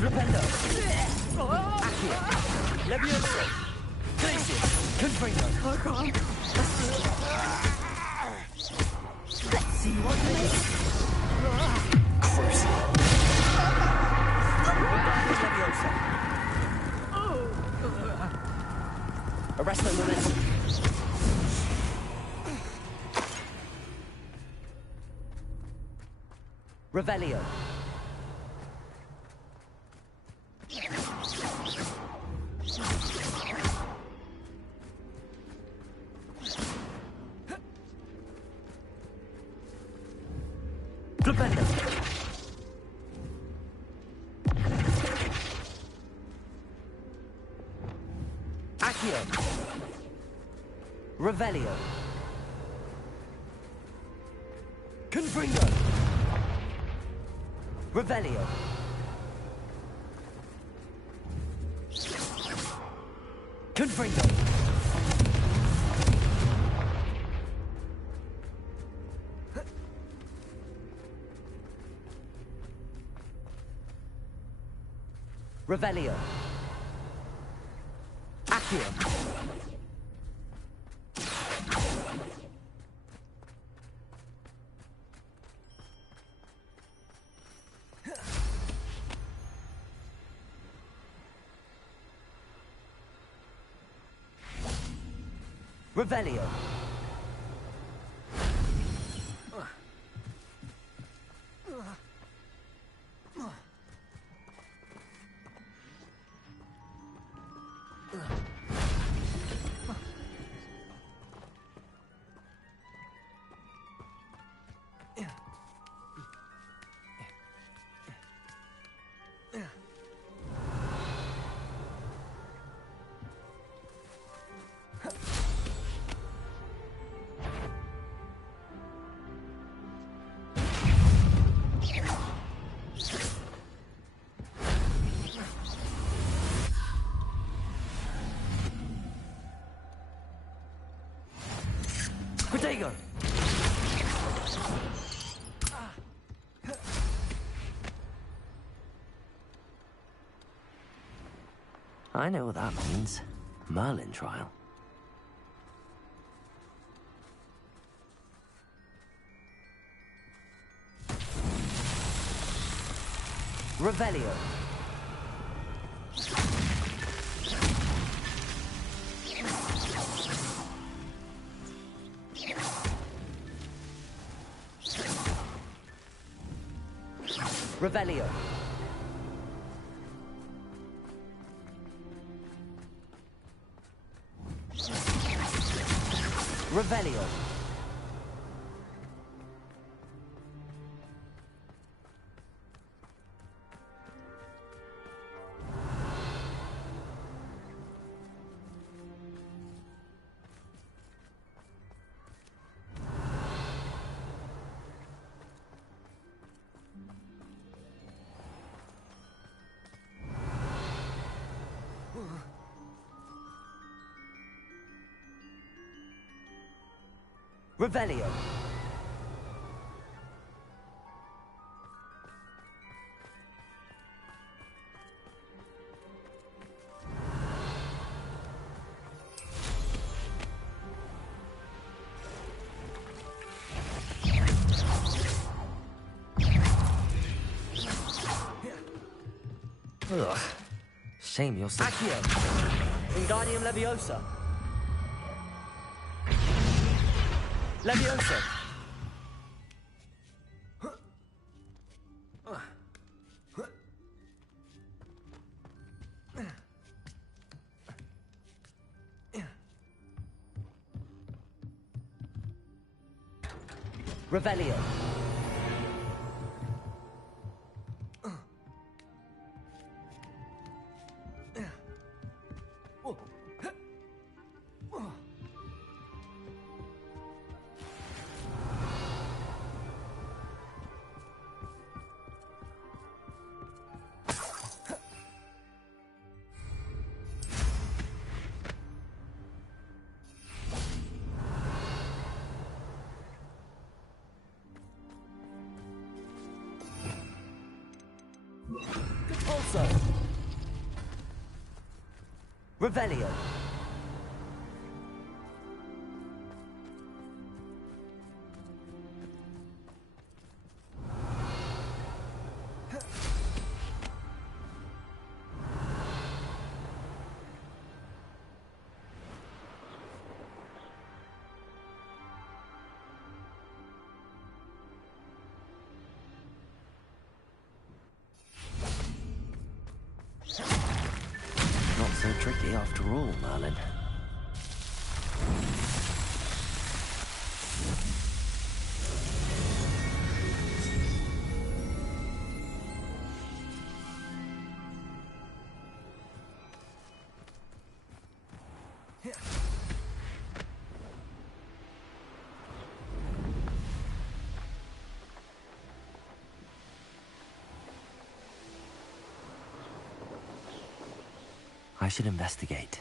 Rependo. Accio. Levioso. Glacius. Confringo. Let's see what they do. Crucial. Levioso. Arrest my momentum. Revelio. Flipendo. Accio. Revelio. Confringo. Revelio. Confringo. Revelio. Accio. Revelio. Protego. I know what that means. Merlin trial. Revelio. Revelio. Revelio. Revelio. Ugh. Shame you're so... Accio. Wingardium Leviosa. Leviosa. Revelio. Depulso! Revelio! Not so tricky after all, Merlin. I should investigate.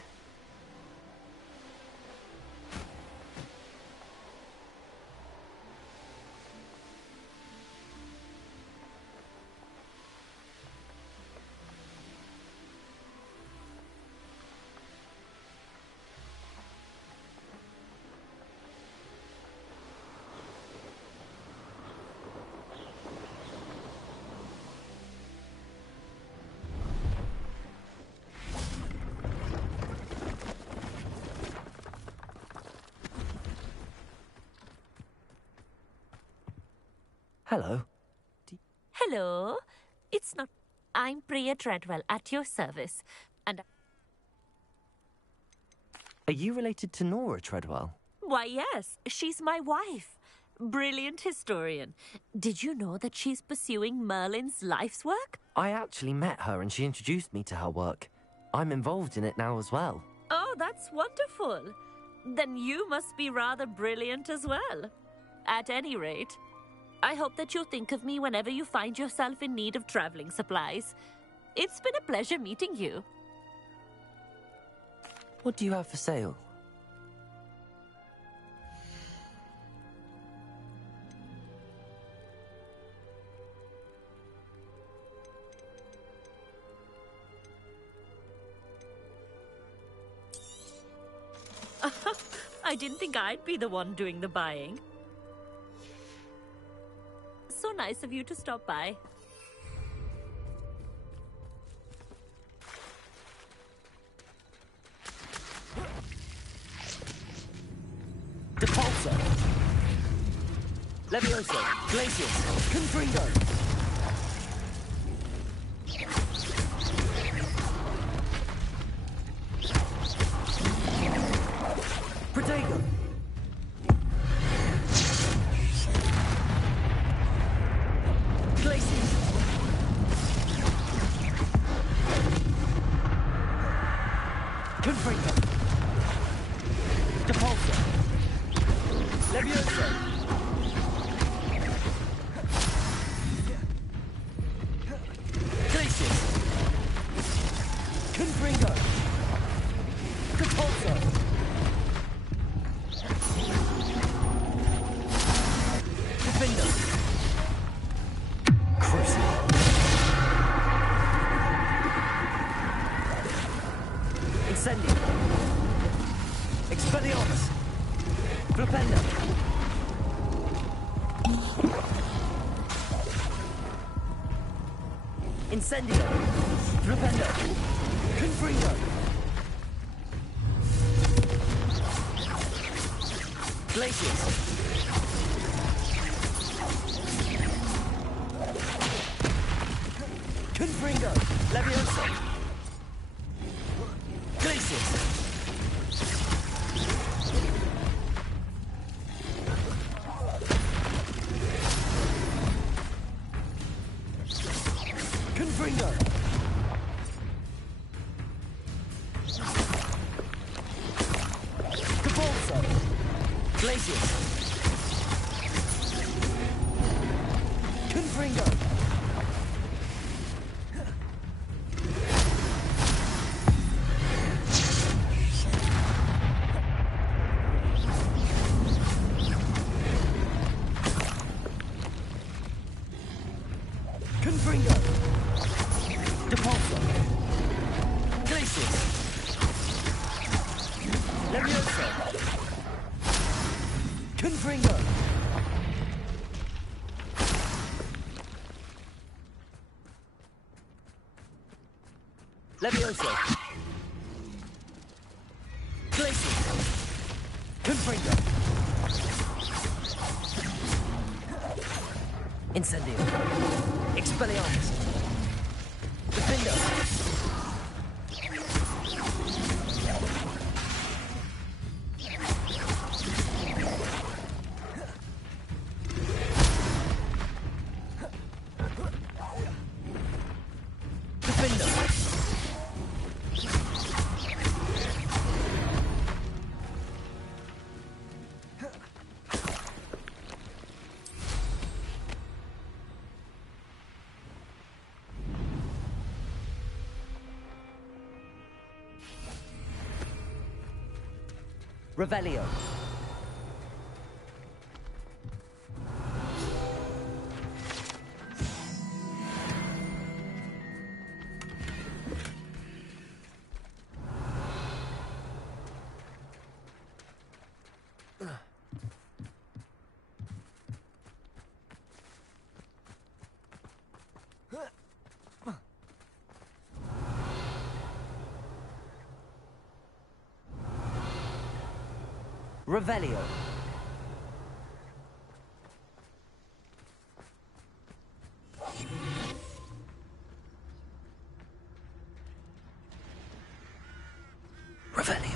Hello. Hello. It's not... I'm Priya Treadwell, at your service. And... Are you related to Nora Treadwell? Why, yes. She's my wife. Brilliant historian. Did you know that she's pursuing Merlin's life's work? I actually met her and she introduced me to her work. I'm involved in it now as well. Oh, that's wonderful. Then you must be rather brilliant as well. At any rate... I hope that you'll think of me whenever you find yourself in need of traveling supplies. It's been a pleasure meeting you. What do you have for sale? I didn't think I'd be the one doing the buying. So nice of you to stop by. Depulso! Levioso! Glacius! Confringo! Protego! Confringo! Depulso! Levioso! Glacius! Confringo! Depulso! Defender! Crucible! Incendio! Expelliarmus! Flipendo! Incendio! Flipendo! Confringo! Glacius! Confringo! Levioso! Glacius! Confringo! Depulso! Glacius! Confringo! Confringo! Levioso! Confringo! Levioso! Glacier! Confringo! Incendio! Expelliarmus! Defendo! Revelio. Revelio. Revelio.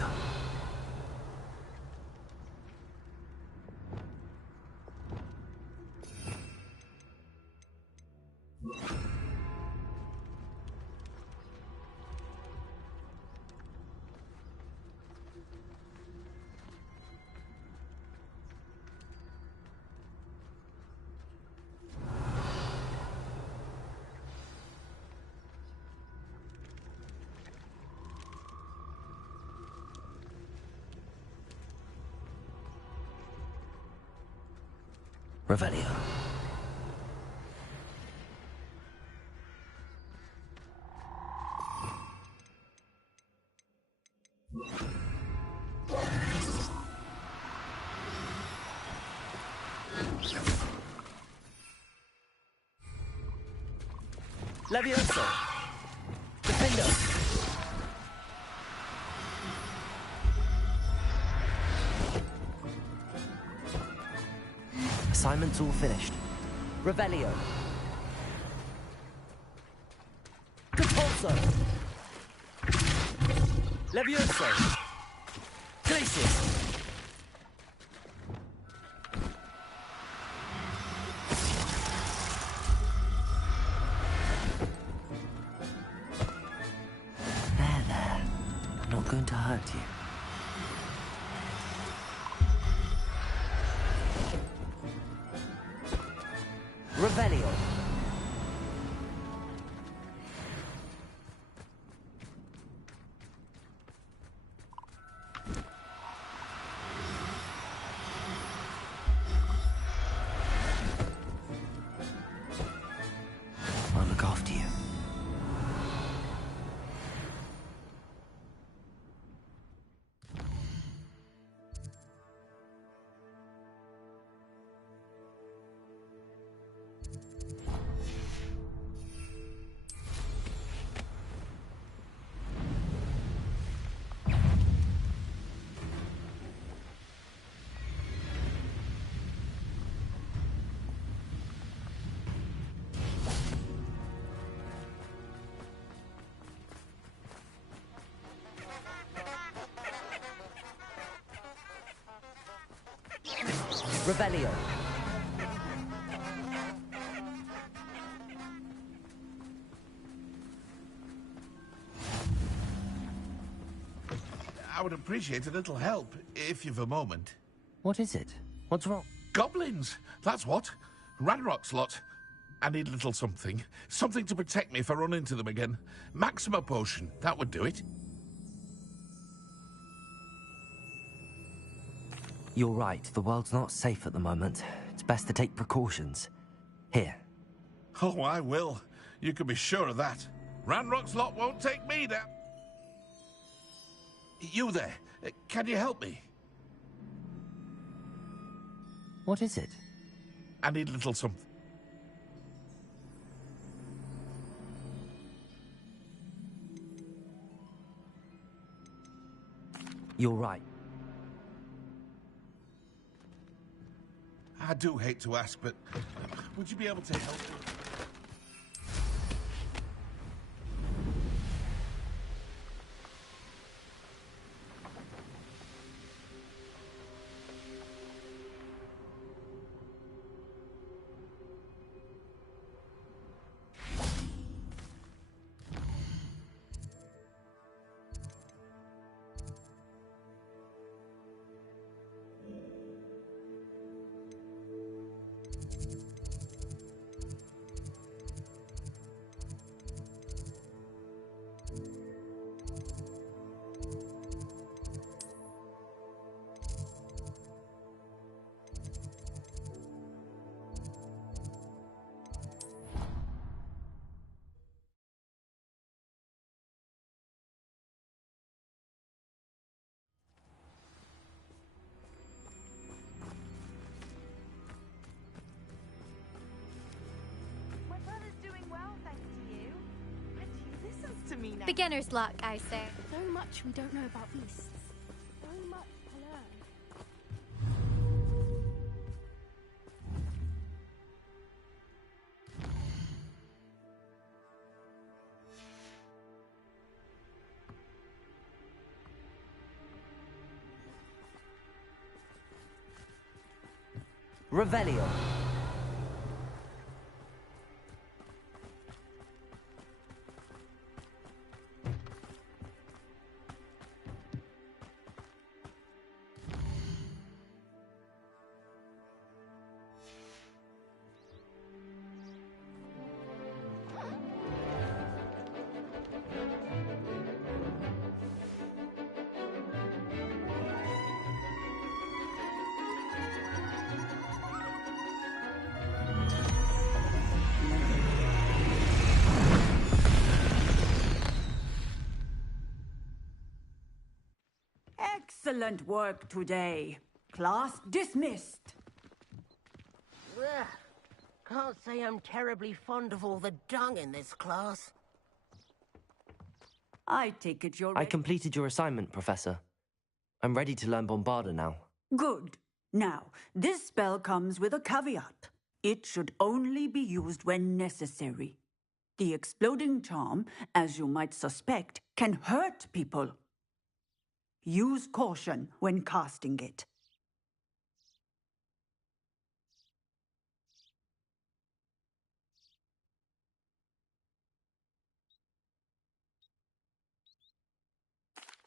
Revelio. Levioso. Defendo. Assignment's all finished. Revelio. Compulso. Levioso. Glacius. There. I'm not going to hurt you. Revelio. I'll look after you. Revelio. I would appreciate a little help, if you've a moment. What is it? What's wrong? Goblins! That's what. Ranrock's lot. I need a little something. Something to protect me if I run into them again. Maxima potion. That would do it. You're right. The world's not safe at the moment. It's best to take precautions. Here. Oh, I will. You can be sure of that. Ranrock's lot won't take me down. You there? Can you help me? What is it? I need a little something. You're right. I do hate to ask, but would you be able to help me? Beginner's luck, I say. So much we don't know about beasts. So much to learn. Revelio. Excellent work today. Class dismissed. Ugh. Can't say I'm terribly fond of all the dung in this class. I take it you're I completed your assignment, Professor. I'm ready to learn Bombarda now. Good. Now, this spell comes with a caveat. It should only be used when necessary. The exploding charm, as you might suspect, can hurt people. Use caution when casting it.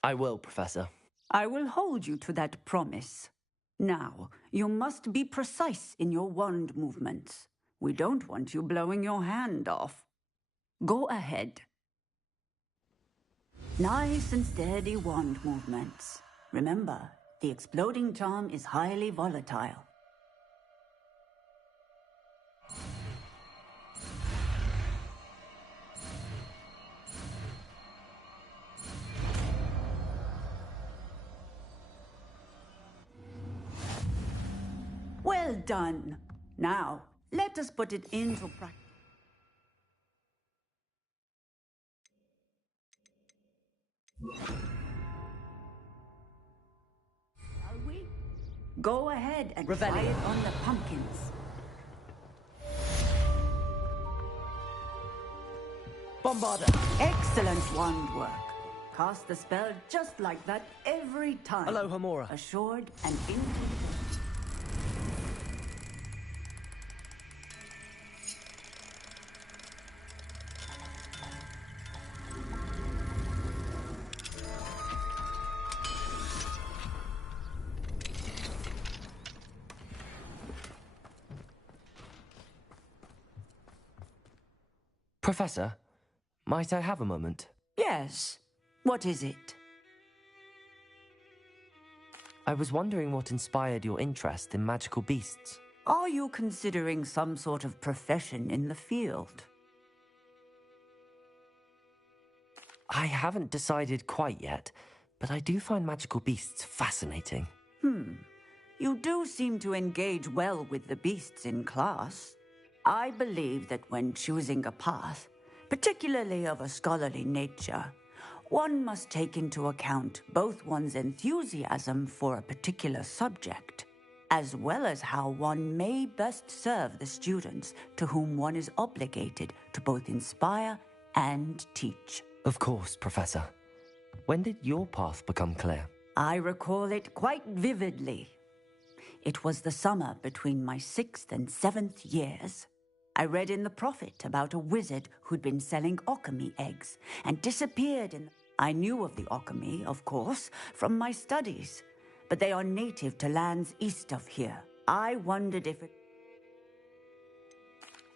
I will, Professor. I will hold you to that promise. Now, you must be precise in your wand movements. We don't want you blowing your hand off. Go ahead. Nice and steady wand movements. Remember, the exploding charm is highly volatile. Well done. Now, let us put it into practice. Shall we? Go ahead and try it on the pumpkins. Bombarda! Excellent wand work. Cast the spell just like that every time. Hello, Hamura. Assured and into. Professor, might I have a moment? Yes. What is it? I was wondering what inspired your interest in magical beasts. Are you considering some sort of profession in the field? I haven't decided quite yet, but I do find magical beasts fascinating. You do seem to engage well with the beasts in class. I believe that when choosing a path, particularly of a scholarly nature, one must take into account both one's enthusiasm for a particular subject, as well as how one may best serve the students to whom one is obligated to both inspire and teach. Of course, Professor. When did your path become clear? I recall it quite vividly. It was the summer between my 6th and 7th years. I read in the Prophet about a wizard who'd been selling alchemy eggs and disappeared in... I knew of the alchemy, of course, from my studies, but they are native to lands east of here. I wondered if it...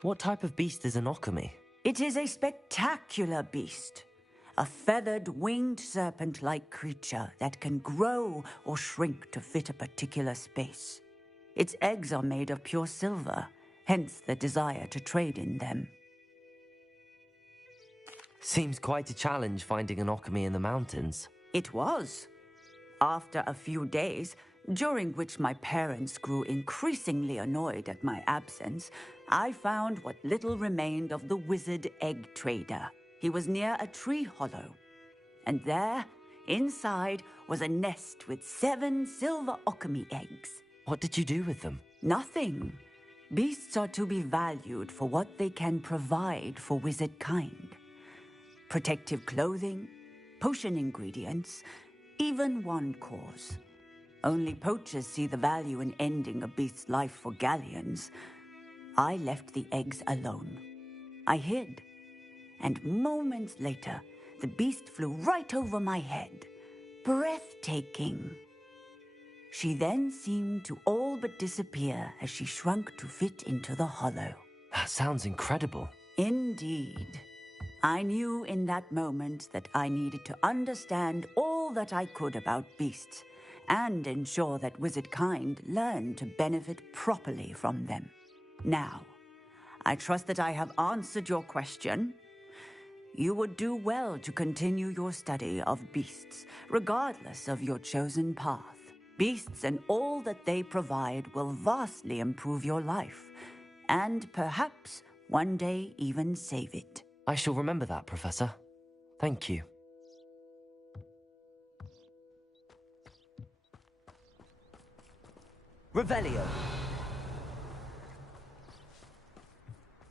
What type of beast is an alchemy? It is a spectacular beast. A feathered, winged serpent-like creature that can grow or shrink to fit a particular space. Its eggs are made of pure silver, hence the desire to trade in them. Seems quite a challenge finding an alchemy in the mountains. It was. After a few days, during which my parents grew increasingly annoyed at my absence, I found what little remained of the wizard egg trader. He was near a tree hollow, and there, inside, was a nest with 7 silver alchemy eggs. What did you do with them? Nothing. Beasts are to be valued for what they can provide for wizard kind. Protective clothing, potion ingredients, even wand cores. Only poachers see the value in ending a beast's life for galleons. I left the eggs alone. I hid. And moments later, the beast flew right over my head. Breathtaking. She then seemed to all but disappear as she shrunk to fit into the hollow. That sounds incredible. Indeed. I knew in that moment that I needed to understand all that I could about beasts and ensure that wizard kind learned to benefit properly from them. Now, I trust that I have answered your question. You would do well to continue your study of beasts, regardless of your chosen path. Beasts and all that they provide will vastly improve your life, and perhaps one day even save it. I shall remember that, Professor. Thank you. Revelio.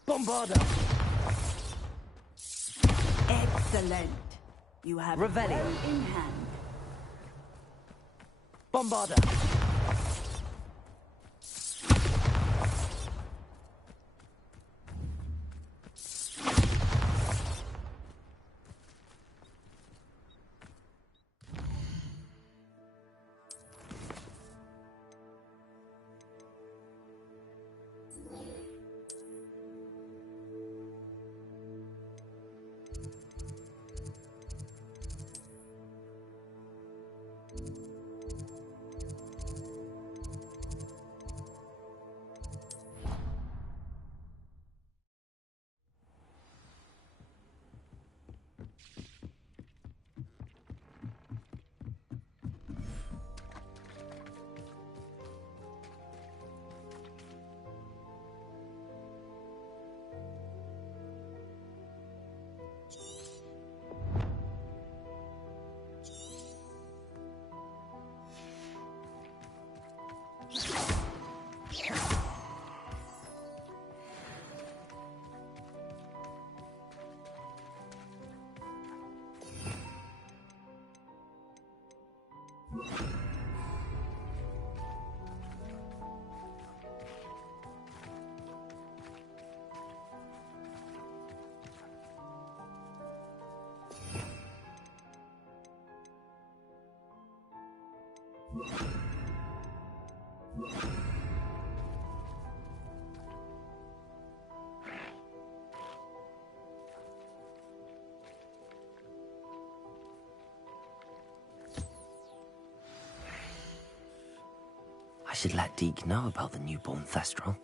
Bombarda. Excellent. You have it well in hand. Bombarda. I should let Deke know about the newborn Thestral.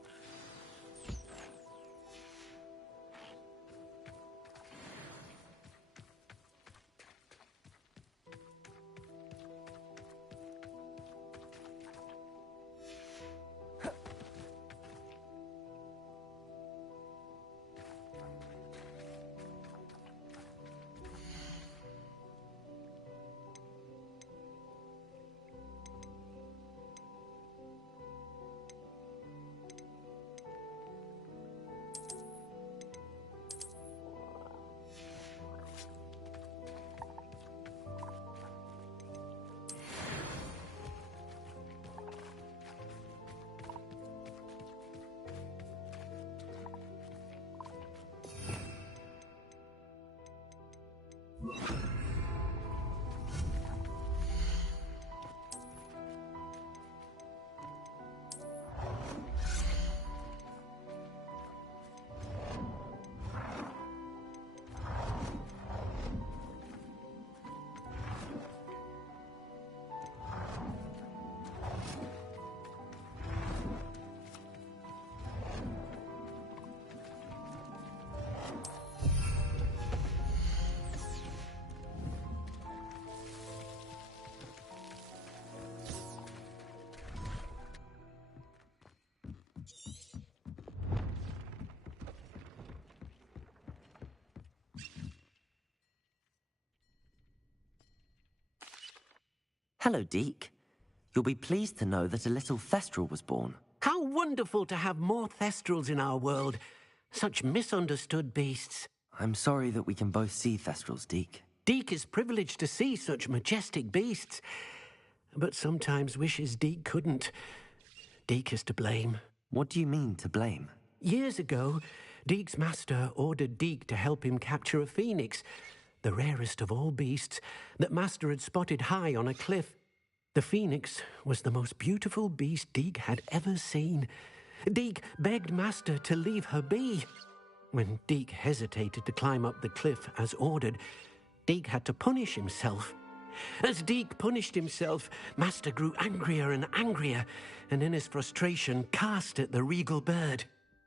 Hello, Deke. You'll be pleased to know that a little Thestral was born. How wonderful to have more Thestrals in our world. Such misunderstood beasts. I'm sorry that we can both see Thestrals, Deke. Deke is privileged to see such majestic beasts, but sometimes wishes Deke couldn't. Deke is to blame. What do you mean, to blame? Years ago, Deke's master ordered Deke to help him capture a phoenix, the rarest of all beasts, that Master had spotted high on a cliff. The phoenix was the most beautiful beast Deke had ever seen. Deke begged Master to leave her be. When Deke hesitated to climb up the cliff as ordered, Deke had to punish himself. As Deke punished himself, Master grew angrier and angrier, and in his frustration cast at the regal bird.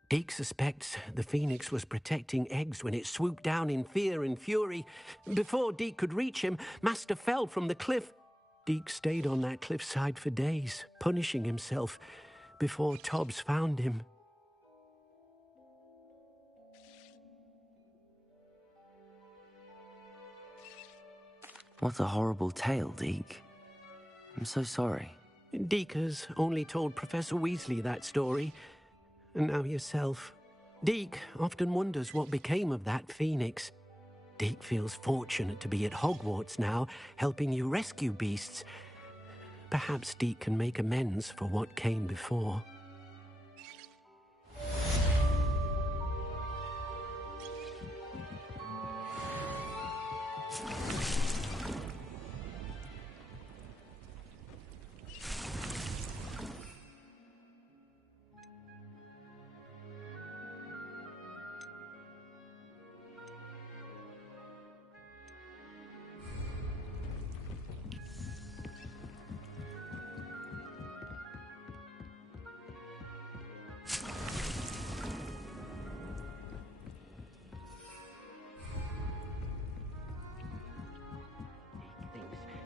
Deke suspects the phoenix was protecting eggs when it swooped down in fear and fury. Before Deke could reach him, Master fell from the cliff. Deke stayed on that cliffside for days, punishing himself, before Tobbs found him. What a horrible tale, Deke. I'm so sorry. Deke has only told Professor Weasley that story, and now yourself. Deke often wonders what became of that phoenix. Deke feels fortunate to be at Hogwarts now, helping you rescue beasts. Perhaps Deke can make amends for what came before.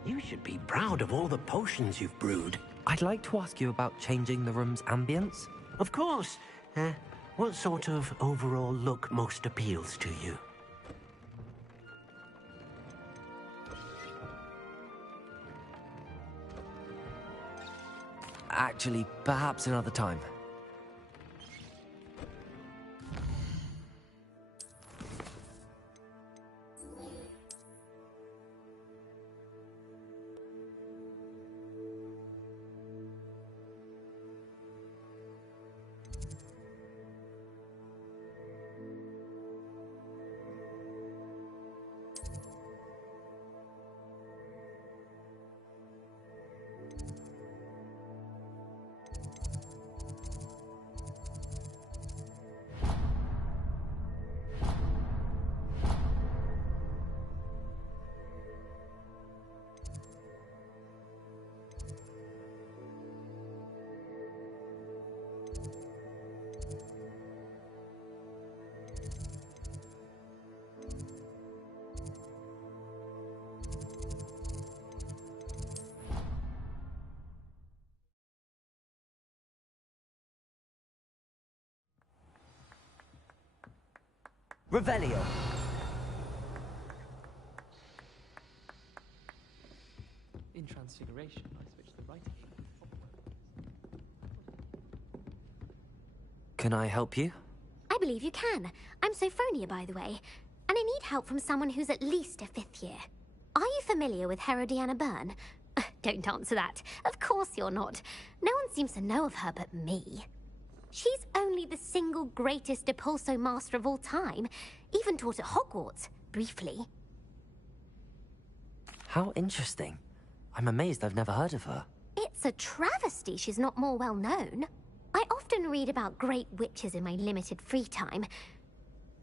You should be proud of all the potions you've brewed. I'd like to ask you about changing the room's ambience. Of course. What sort of overall look most appeals to you? Actually, perhaps another time. Revelio. In Transfiguration, I switched the writing. Can I help you? I believe you can. I'm Sophronia, by the way, and I need help from someone who's at least a 5th year. Are you familiar with Herodiana Byrne? Don't answer that. Of course you're not. No one seems to know of her but me. She's only the single greatest Depulso master of all time, even taught at Hogwarts, briefly. How interesting. I'm amazed I've never heard of her. It's a travesty she's not more well known. I often read about great witches in my limited free time.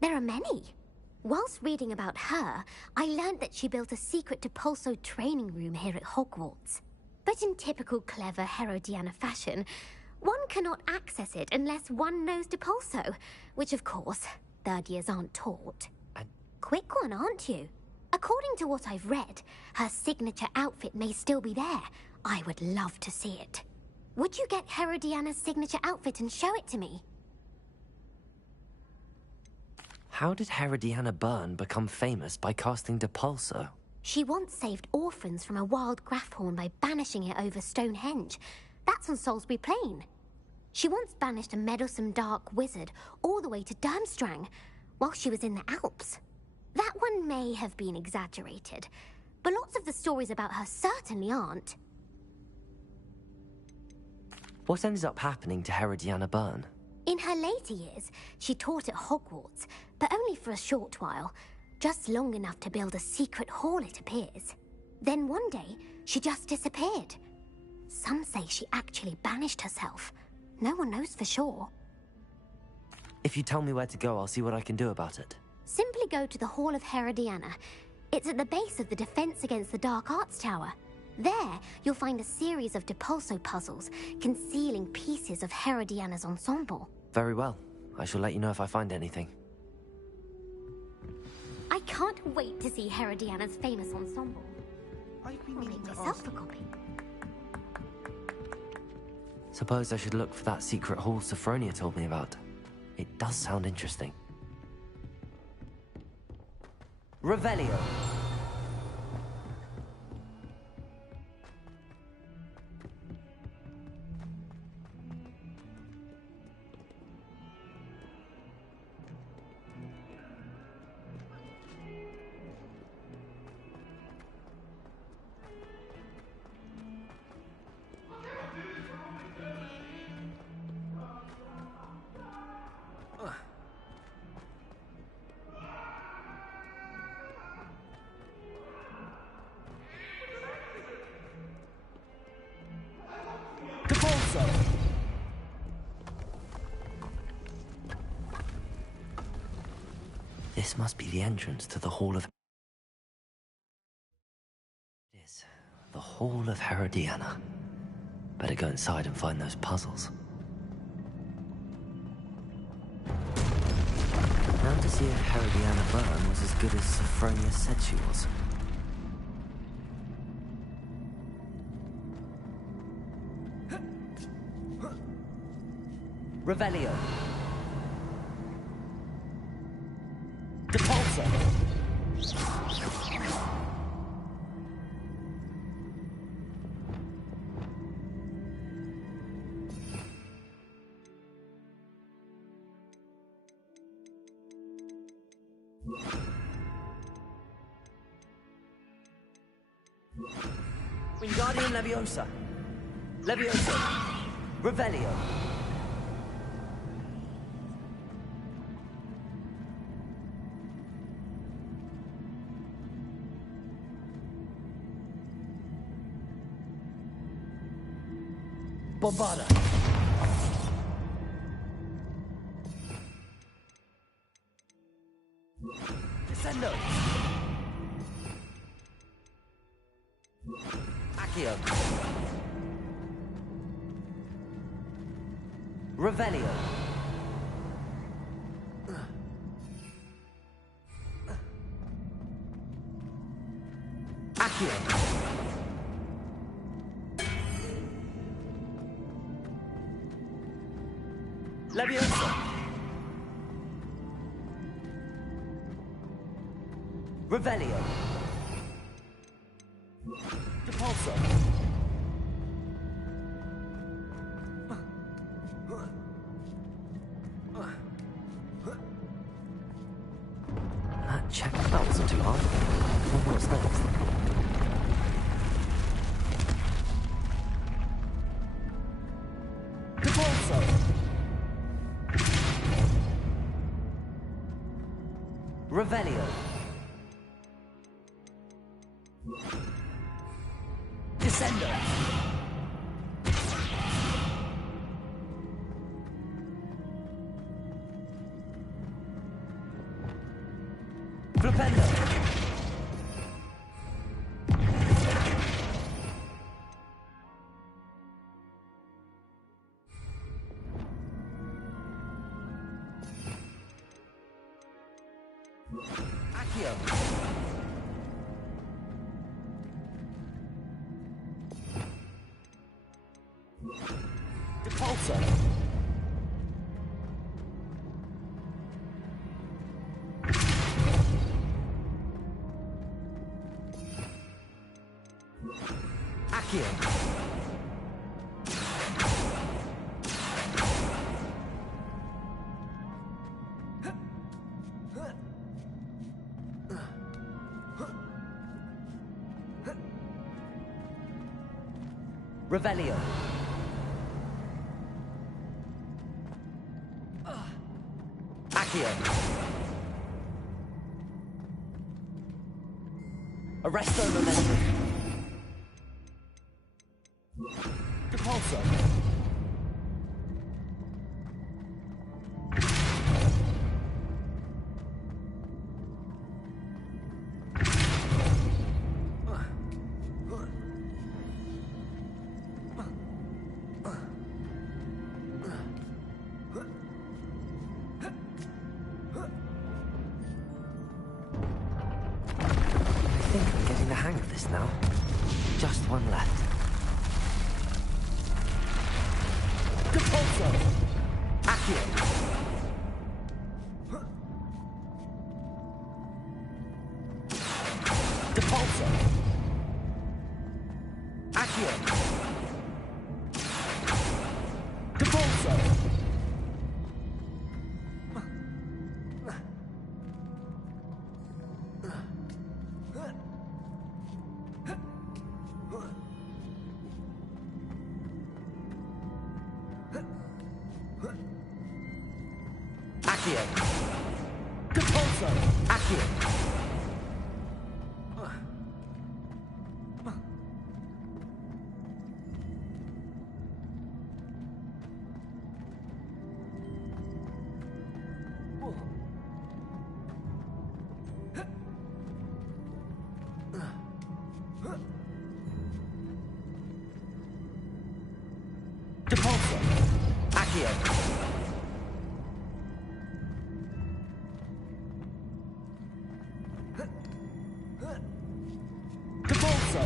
There are many. Whilst reading about her, I learned that she built a secret Depulso training room here at Hogwarts. But in typical clever Herodiana fashion, one cannot access it unless one knows Depulso, which of course, third years aren't taught. Quick one, aren't you? According to what I've read, her signature outfit may still be there. I would love to see it. Would you get Herodiana's signature outfit and show it to me? How did Herodiana Byrne become famous by casting Depulso? She once saved orphans from a wild Grafhorn by banishing it over Stonehenge. That's on Salisbury Plain. She once banished a meddlesome dark wizard all the way to Durmstrang while she was in the Alps. That one may have been exaggerated, but lots of the stories about her certainly aren't. What ended up happening to Herodiana Byrne? In her later years, she taught at Hogwarts, but only for a short while, just long enough to build a secret hall, it appears. Then one day, she just disappeared. Some say she actually banished herself. No one knows for sure. If you tell me where to go, I'll see what I can do about it. Simply go to the Hall of Herodiana. It's at the base of the Defense Against the Dark Arts Tower. There, you'll find a series of Depulso puzzles concealing pieces of Herodiana's ensemble. Very well. I shall let you know if I find anything. I can't wait to see Herodiana's famous ensemble. I'll make myself a copy. Suppose I should look for that secret hall Sophronia told me about. It does sound interesting. Revelio. This must be the entrance to the Hall of... It is. The Hall of Herodiana. Better go inside and find those puzzles. Now to see if Herodiana Byrne was as good as Sophronia said she was. Revelio. Depulso. Wingardium Leviosa. Leviosa. Revelio. Bombarda. Descendo. Accio. Revelio. Accio. Leviosa. Revelio. Depulso. Check. That wasn't too hard. What's next? Depulso. Revelio. Crescendo. Flipendo. Accio. Depulso. Accio. Revelio. Accio. Arresto Momentum. Depulso. I think I'm getting the hang of this now. Just one left. Depulso. Accio. Depulso. Accio. Depulso. Accio. Depulso. Accio. Depulso. Accio. Depulso.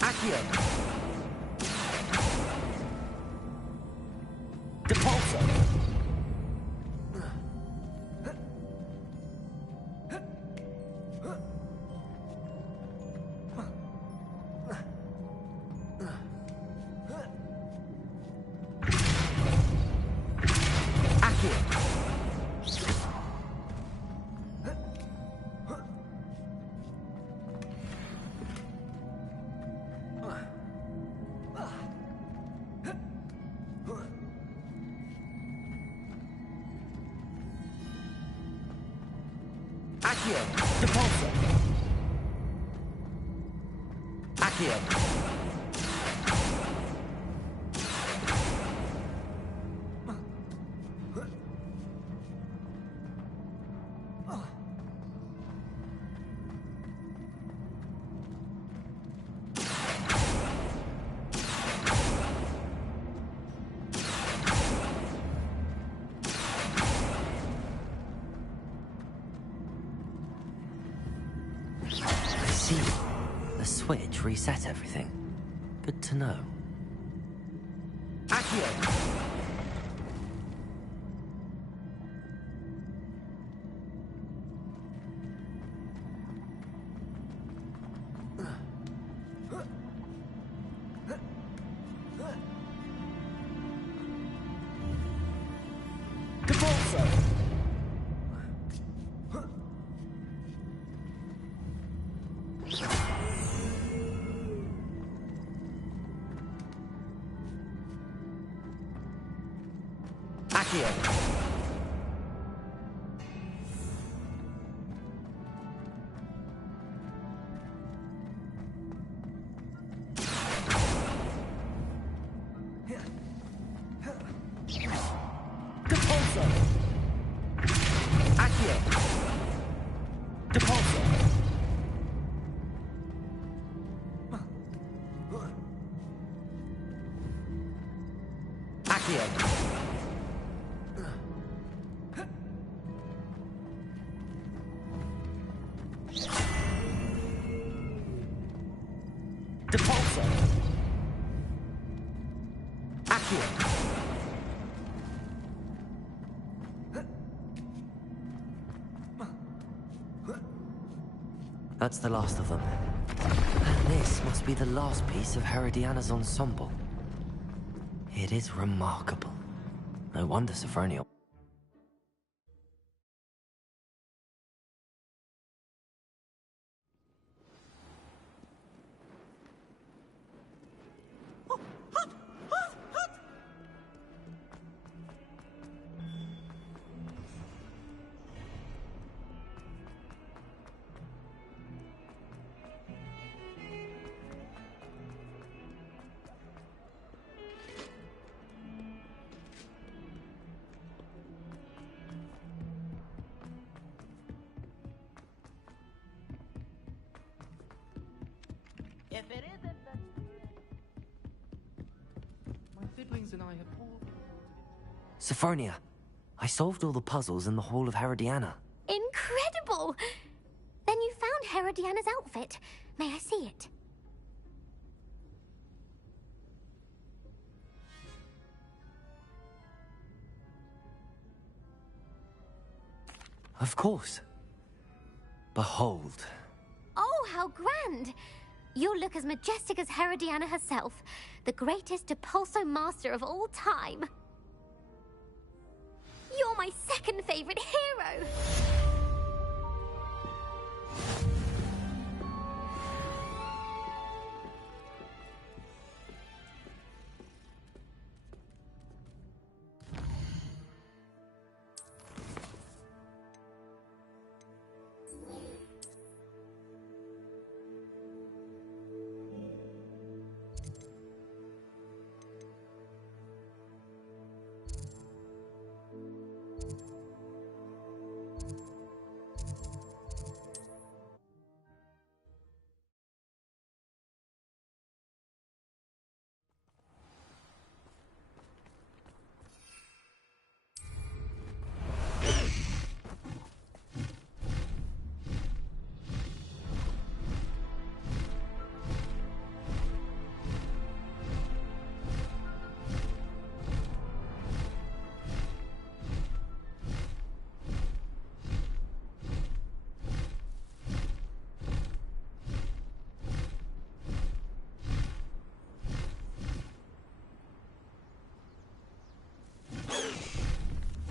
Accio. Depulso. Accio. Accio. Depulso. Accio. I see. The switch reset everything. Good to know. Accio. Capalso! Accio! Capalso! Accio! Capalso! Accio! Capalso! Accio! That's the last of them. And this must be the last piece of Herodiana's ensemble. It is remarkable. No wonder Sophronia... If it isn't, then... My siblings and I have all... Sophronia, I solved all the puzzles in the Hall of Herodiana. Incredible! Then you found Herodiana's outfit. May I see it? Of course. Behold. Oh, how grand! You'll look as majestic as Herodiana herself, the greatest Depulso master of all time. You're my second favorite hero!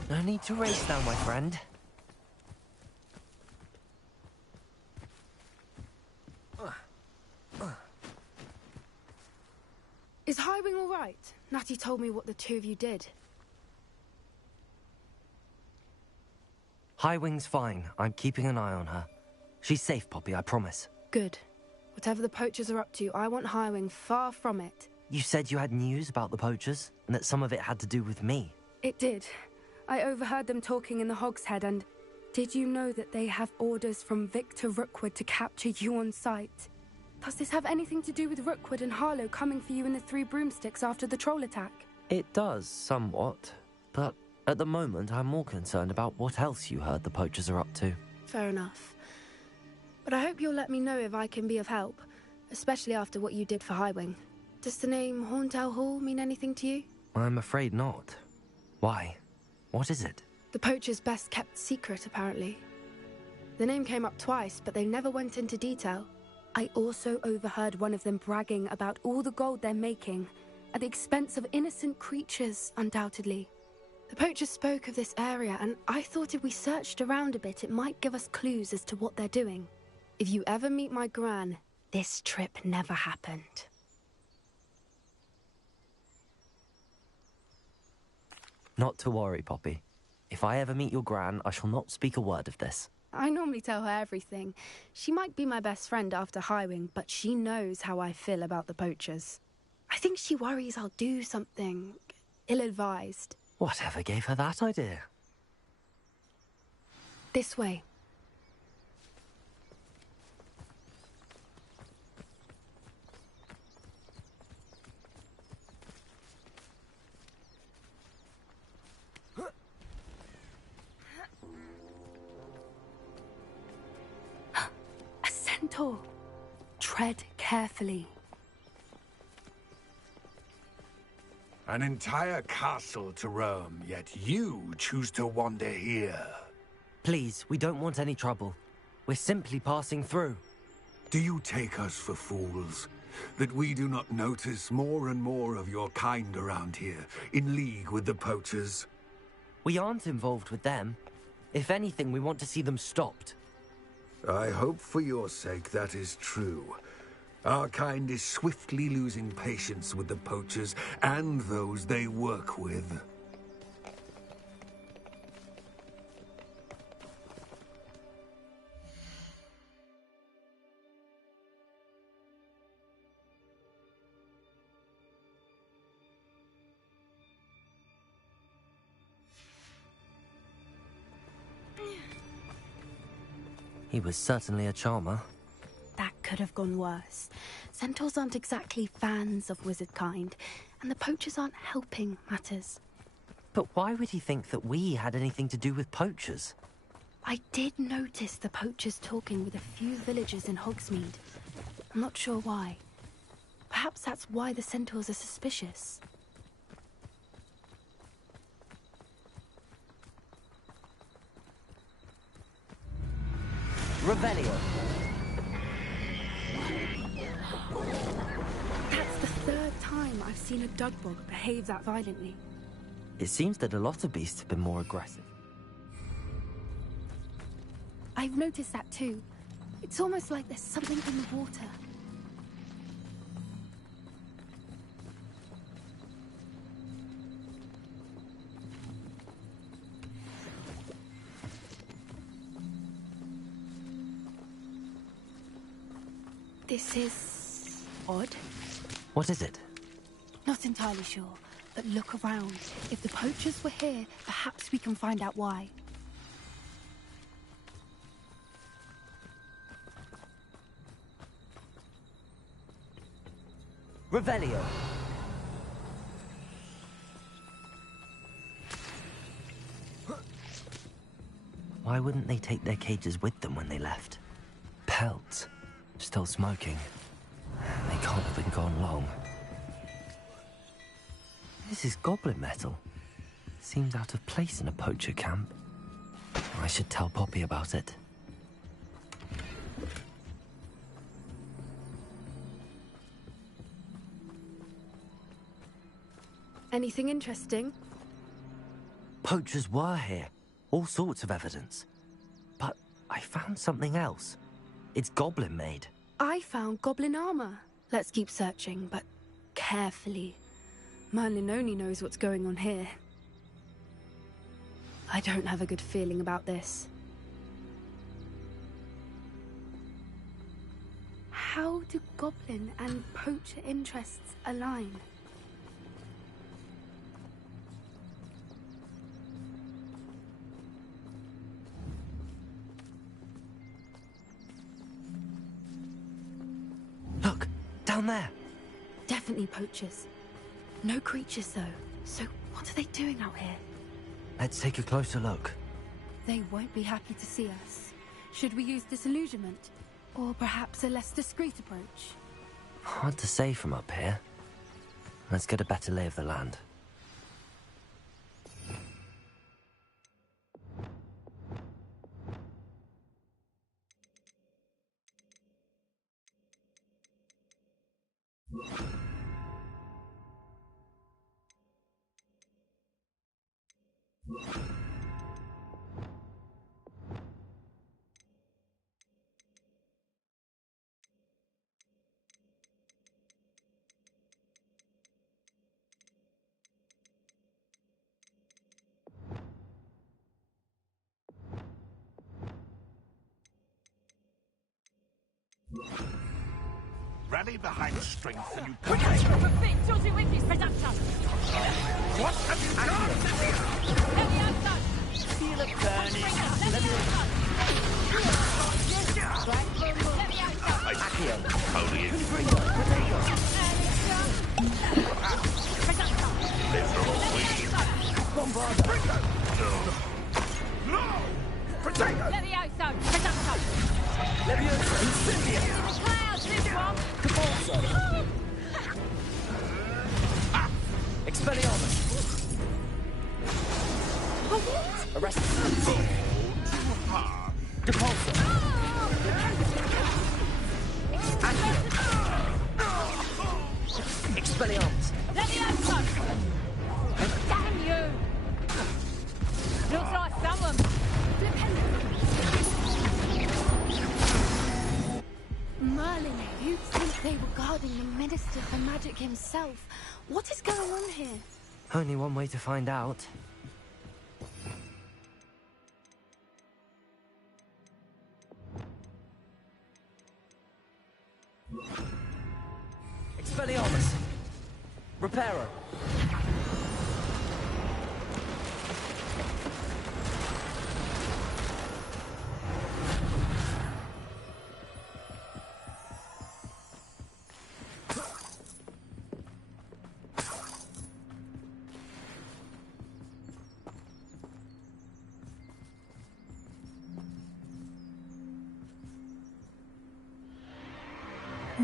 No need to race now, my friend. Is Highwing all right? Natty told me what the two of you did. Highwing's fine. I'm keeping an eye on her. She's safe, Poppy, I promise. Good. Whatever the poachers are up to, I want Highwing far from it. You said you had news about the poachers, and that some of it had to do with me. It did. I overheard them talking in the Hogshead, and did you know that they have orders from Victor Rookwood to capture you on sight? Does this have anything to do with Rookwood and Harlow coming for you in the Three Broomsticks after the troll attack? It does, somewhat. But at the moment, I'm more concerned about what else you heard the poachers are up to. Fair enough. But I hope you'll let me know if I can be of help, especially after what you did for Highwing. Does the name Hauntow Hall mean anything to you? I'm afraid not. Why? What is it? The poacher's best kept secret, apparently. The name came up twice, but they never went into detail. I also overheard one of them bragging about all the gold they're making, at the expense of innocent creatures, undoubtedly. The poachers spoke of this area, and I thought if we searched around a bit, it might give us clues as to what they're doing. If you ever meet my gran, this trip never happened. Not to worry, Poppy. If I ever meet your gran, I shall not speak a word of this. I normally tell her everything. She might be my best friend after Highwing, but she knows how I feel about the poachers. I think she worries I'll do something ill-advised. Whatever gave her that idea? This way. A centaur. Tread carefully. An entire castle to roam, yet you choose to wander here. Please, we don't want any trouble. We're simply passing through. Do you take us for fools? That we do not notice more and more of your kind around here, in league with the poachers? We aren't involved with them. If anything, we want to see them stopped. I hope for your sake that is true. Our kind is swiftly losing patience with the poachers and those they work with. He was certainly a charmer. That could have gone worse. Centaurs aren't exactly fans of wizard kind, and the poachers aren't helping matters. But why would he think that we had anything to do with poachers? I did notice the poachers talking with a few villagers in Hogsmeade. I'm not sure why. Perhaps that's why the centaurs are suspicious. Revelio. That's the third time I've seen a dugbog behave that violently. It seems that a lot of beasts have been more aggressive. I've noticed that too. It's almost like there's something in the water. This is odd. What is it? Not entirely sure, but look around. If the poachers were here, perhaps we can find out why. Revelio. Why wouldn't they take their cages with them when they left? Pelts. Still smoking. They can't have been gone long. This is goblin metal. Seems out of place in a poacher camp. I should tell Poppy about it. Anything interesting? Poachers were here. All sorts of evidence. But I found something else. It's goblin made. I found goblin armor. Let's keep searching, but carefully. Merlin only knows what's going on here. I don't have a good feeling about this. How do goblin and poacher interests align? Look, down there. Definitely poachers. No creatures, though. So what are they doing out here? Let's take a closer look. They won't be happy to see us. Should we use disillusionment? Or perhaps a less discreet approach? Hard to say from up here. Let's get a better lay of the land. rally behind strength and you What have you done? Feel it burning. Holy No! Potato! Levioso! Potato! Levioso! Incendia! Clouds, this one! Capalzo! Expelliarmus! Arrest! Capalzo! Expelliarmus! Levioso! Damn you! Looks like someone. Merlin, you'd think they were guarding the Minister for Magic himself. What is going on here? Only one way to find out. Expelliarmus! Reparo!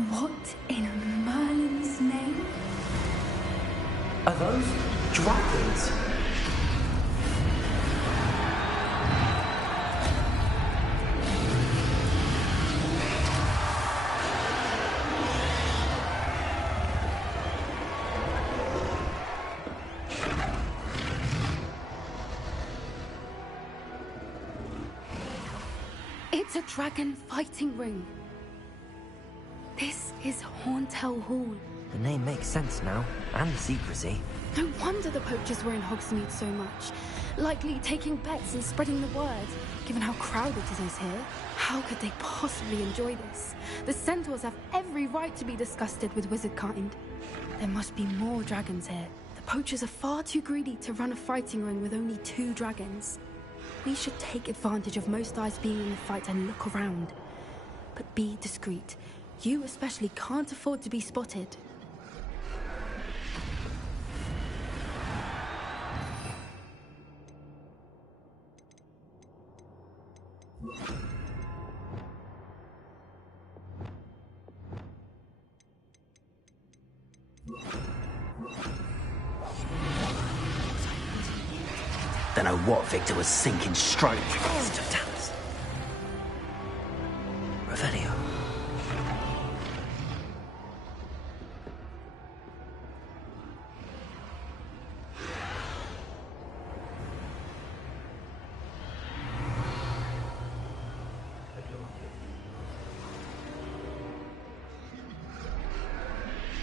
What in Merlin's name? Are those dragons? It's a dragon fighting ring. This is Hauntel Hall. The name makes sense now, and the secrecy. No wonder the poachers were in Hogsmeade so much. Likely taking bets and spreading the word. Given how crowded it is here, how could they possibly enjoy this? The centaurs have every right to be disgusted with wizard kind. There must be more dragons here. The poachers are far too greedy to run a fighting ring with only 2 dragons. We should take advantage of most eyes being in the fight and look around. But be discreet. You especially can't afford to be spotted. Don't know what Victor was thinking straight. Revelio.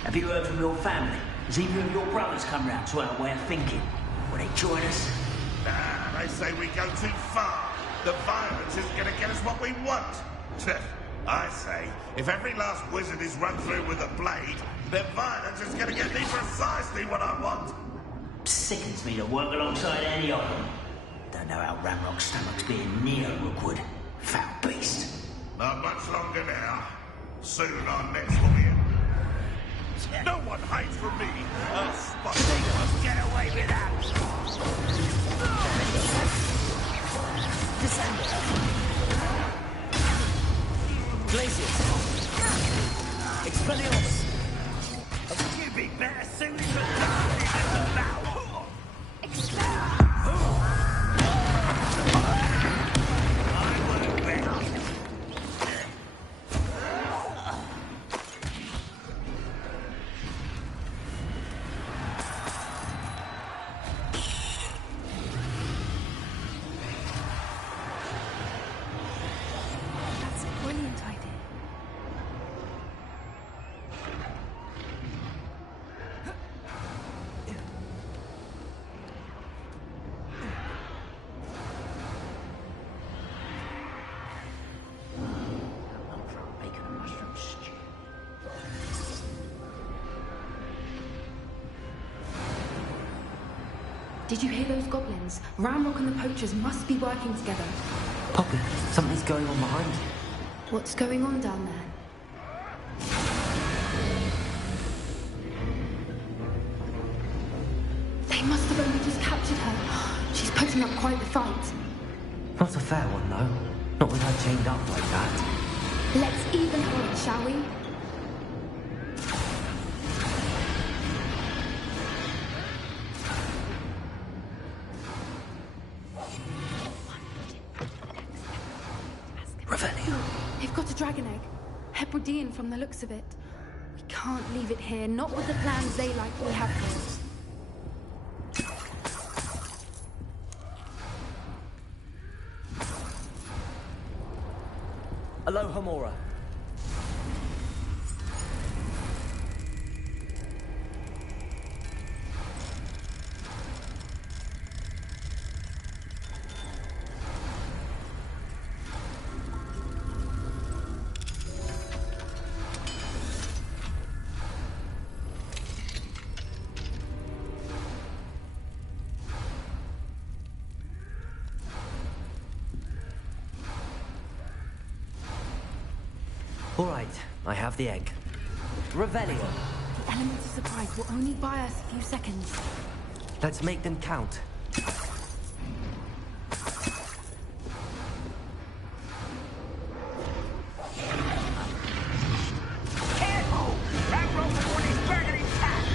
Have you heard from your family? Has either of your brothers come round to our way of thinking? Will they join us? Nah, they say we go too far. The violence isn't going to get us what we want. I say, if every last wizard is run through with a blade, then violence is going to get me precisely what I want. Sickens me to work alongside any of them. Don't know how Ramrock's stomach's being near Rookwood. Foul beast. Not much longer now. Soon our necks will be in. No one hides from me. I'll spot you. Get away with that. Glaciers! Expelliarmus! You'd be better suited for darkness than the bow. Did you hear those goblins? Ramrock and the poachers must be working together. Poppy, something's going on behind you. What's going on down there? They must have only just captured her. She's putting up quite the fight. Not a fair one, though. Not with her chained up like that. Let's even her, shall we? They've got a dragon egg. Hebridean from the looks of it. We can't leave it here, not with the plans they likely have for us. Aloha, Mora. All right, I have the egg. Revelio. The elements of surprise will only buy us a few seconds. Let's make them count. Careful! Ramrock before this dragon is attacked!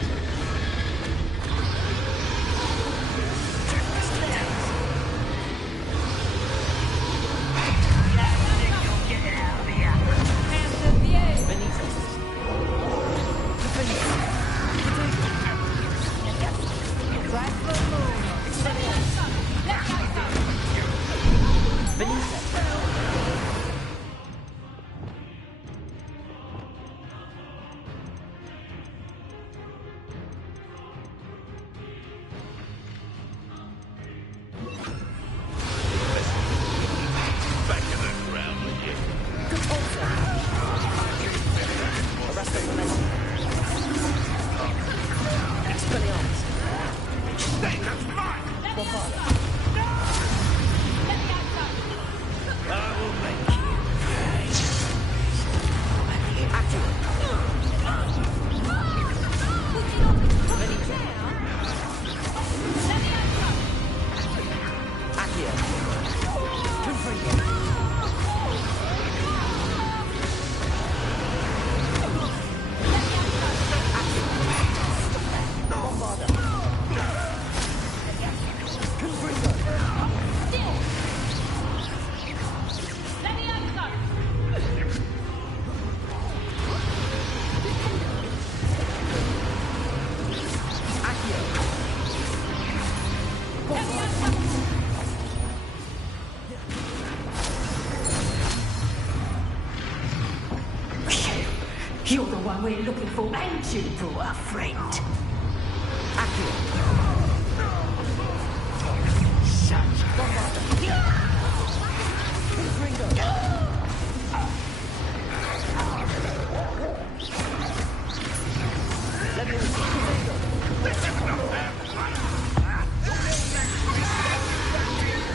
You're the one we're looking for, ain't you, poor friend?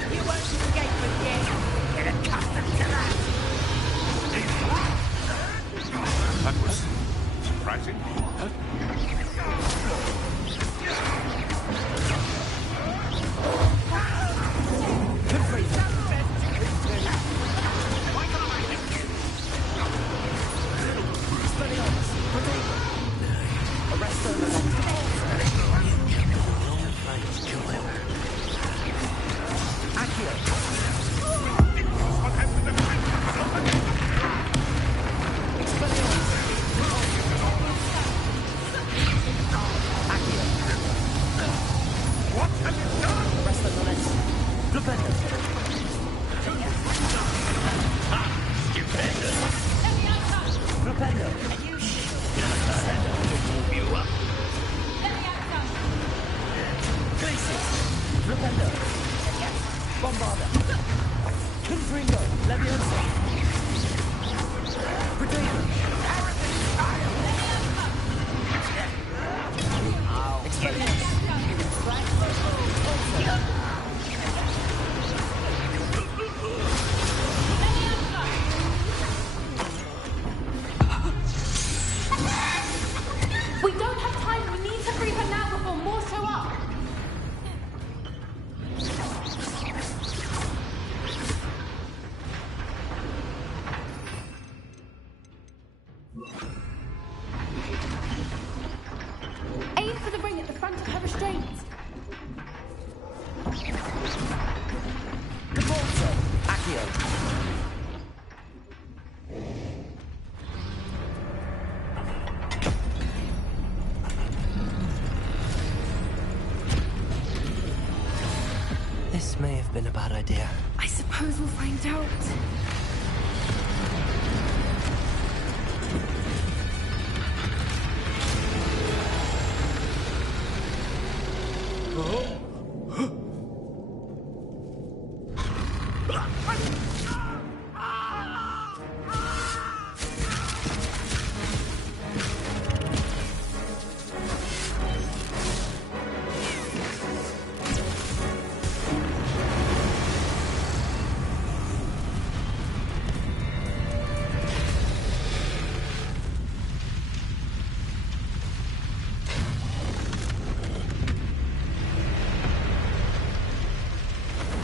You won't escape again. Get accustomed to that. That was surprising. straight. Caporzo! Accio! This may have been a bad idea. I suppose we'll find out.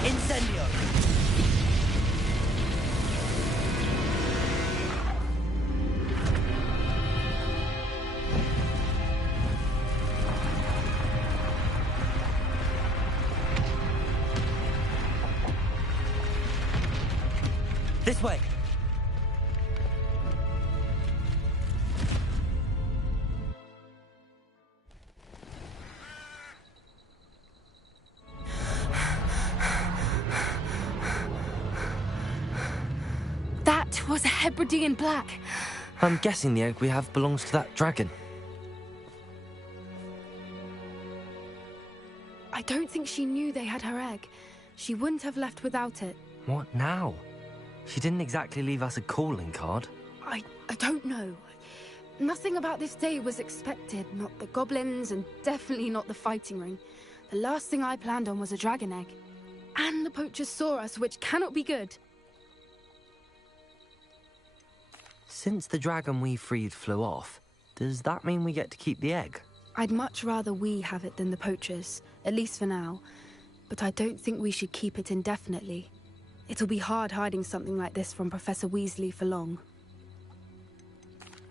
Incendio! This way! That was a Hebridean black. I'm guessing the egg we have belongs to that dragon. I don't think she knew they had her egg. She wouldn't have left without it. What now? She didn't exactly leave us a calling card. I don't know. Nothing about this day was expected. Not the goblins, and definitely not the fighting ring. The last thing I planned on was a dragon egg. And the poachers saw us, which cannot be good. Since the dragon we freed flew off, does that mean we get to keep the egg? I'd much rather we have it than the poachers, at least for now. But I don't think we should keep it indefinitely. It'll be hard hiding something like this from Professor Weasley for long.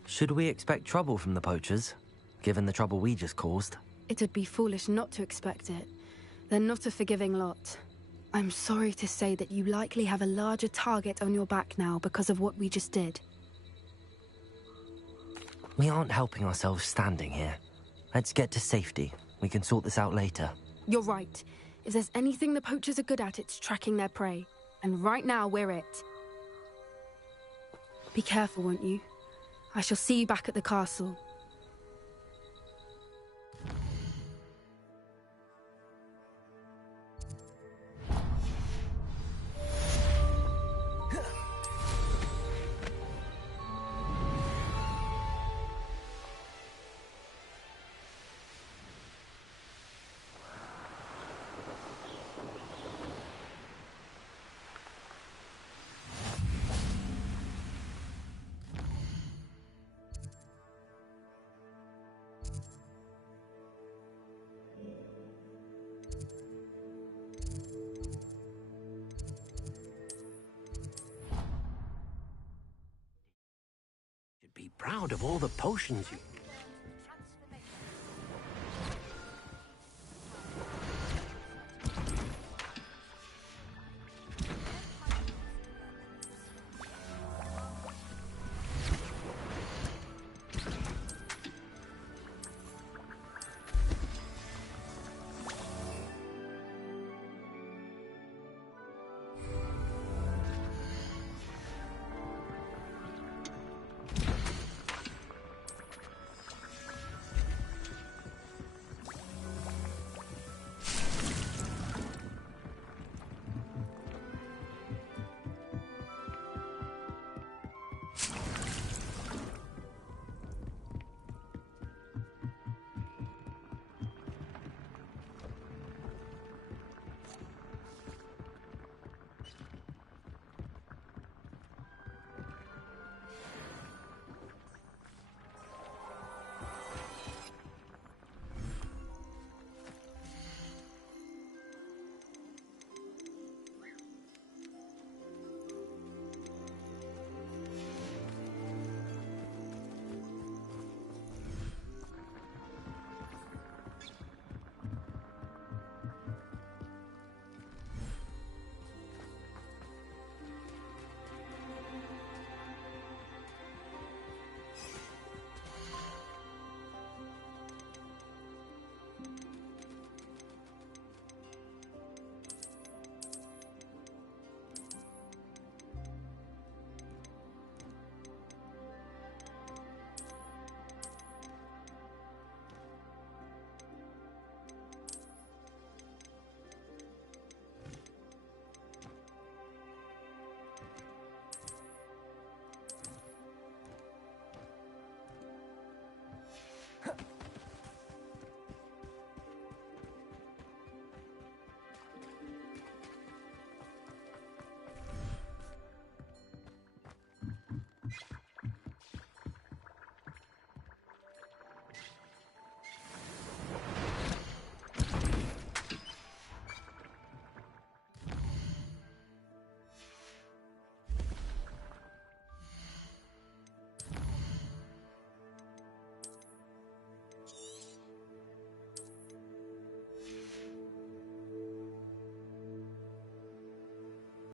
Should we expect trouble from the poachers, given the trouble we just caused? It'd be foolish not to expect it. They're not a forgiving lot. I'm sorry to say that you likely have a larger target on your back now because of what we just did. We aren't helping ourselves standing here. Let's get to safety. We can sort this out later. You're right. If there's anything the poachers are good at, it's tracking their prey. And right now, we're it. Be careful, won't you? I shall see you back at the castle. Be proud of all the potions you...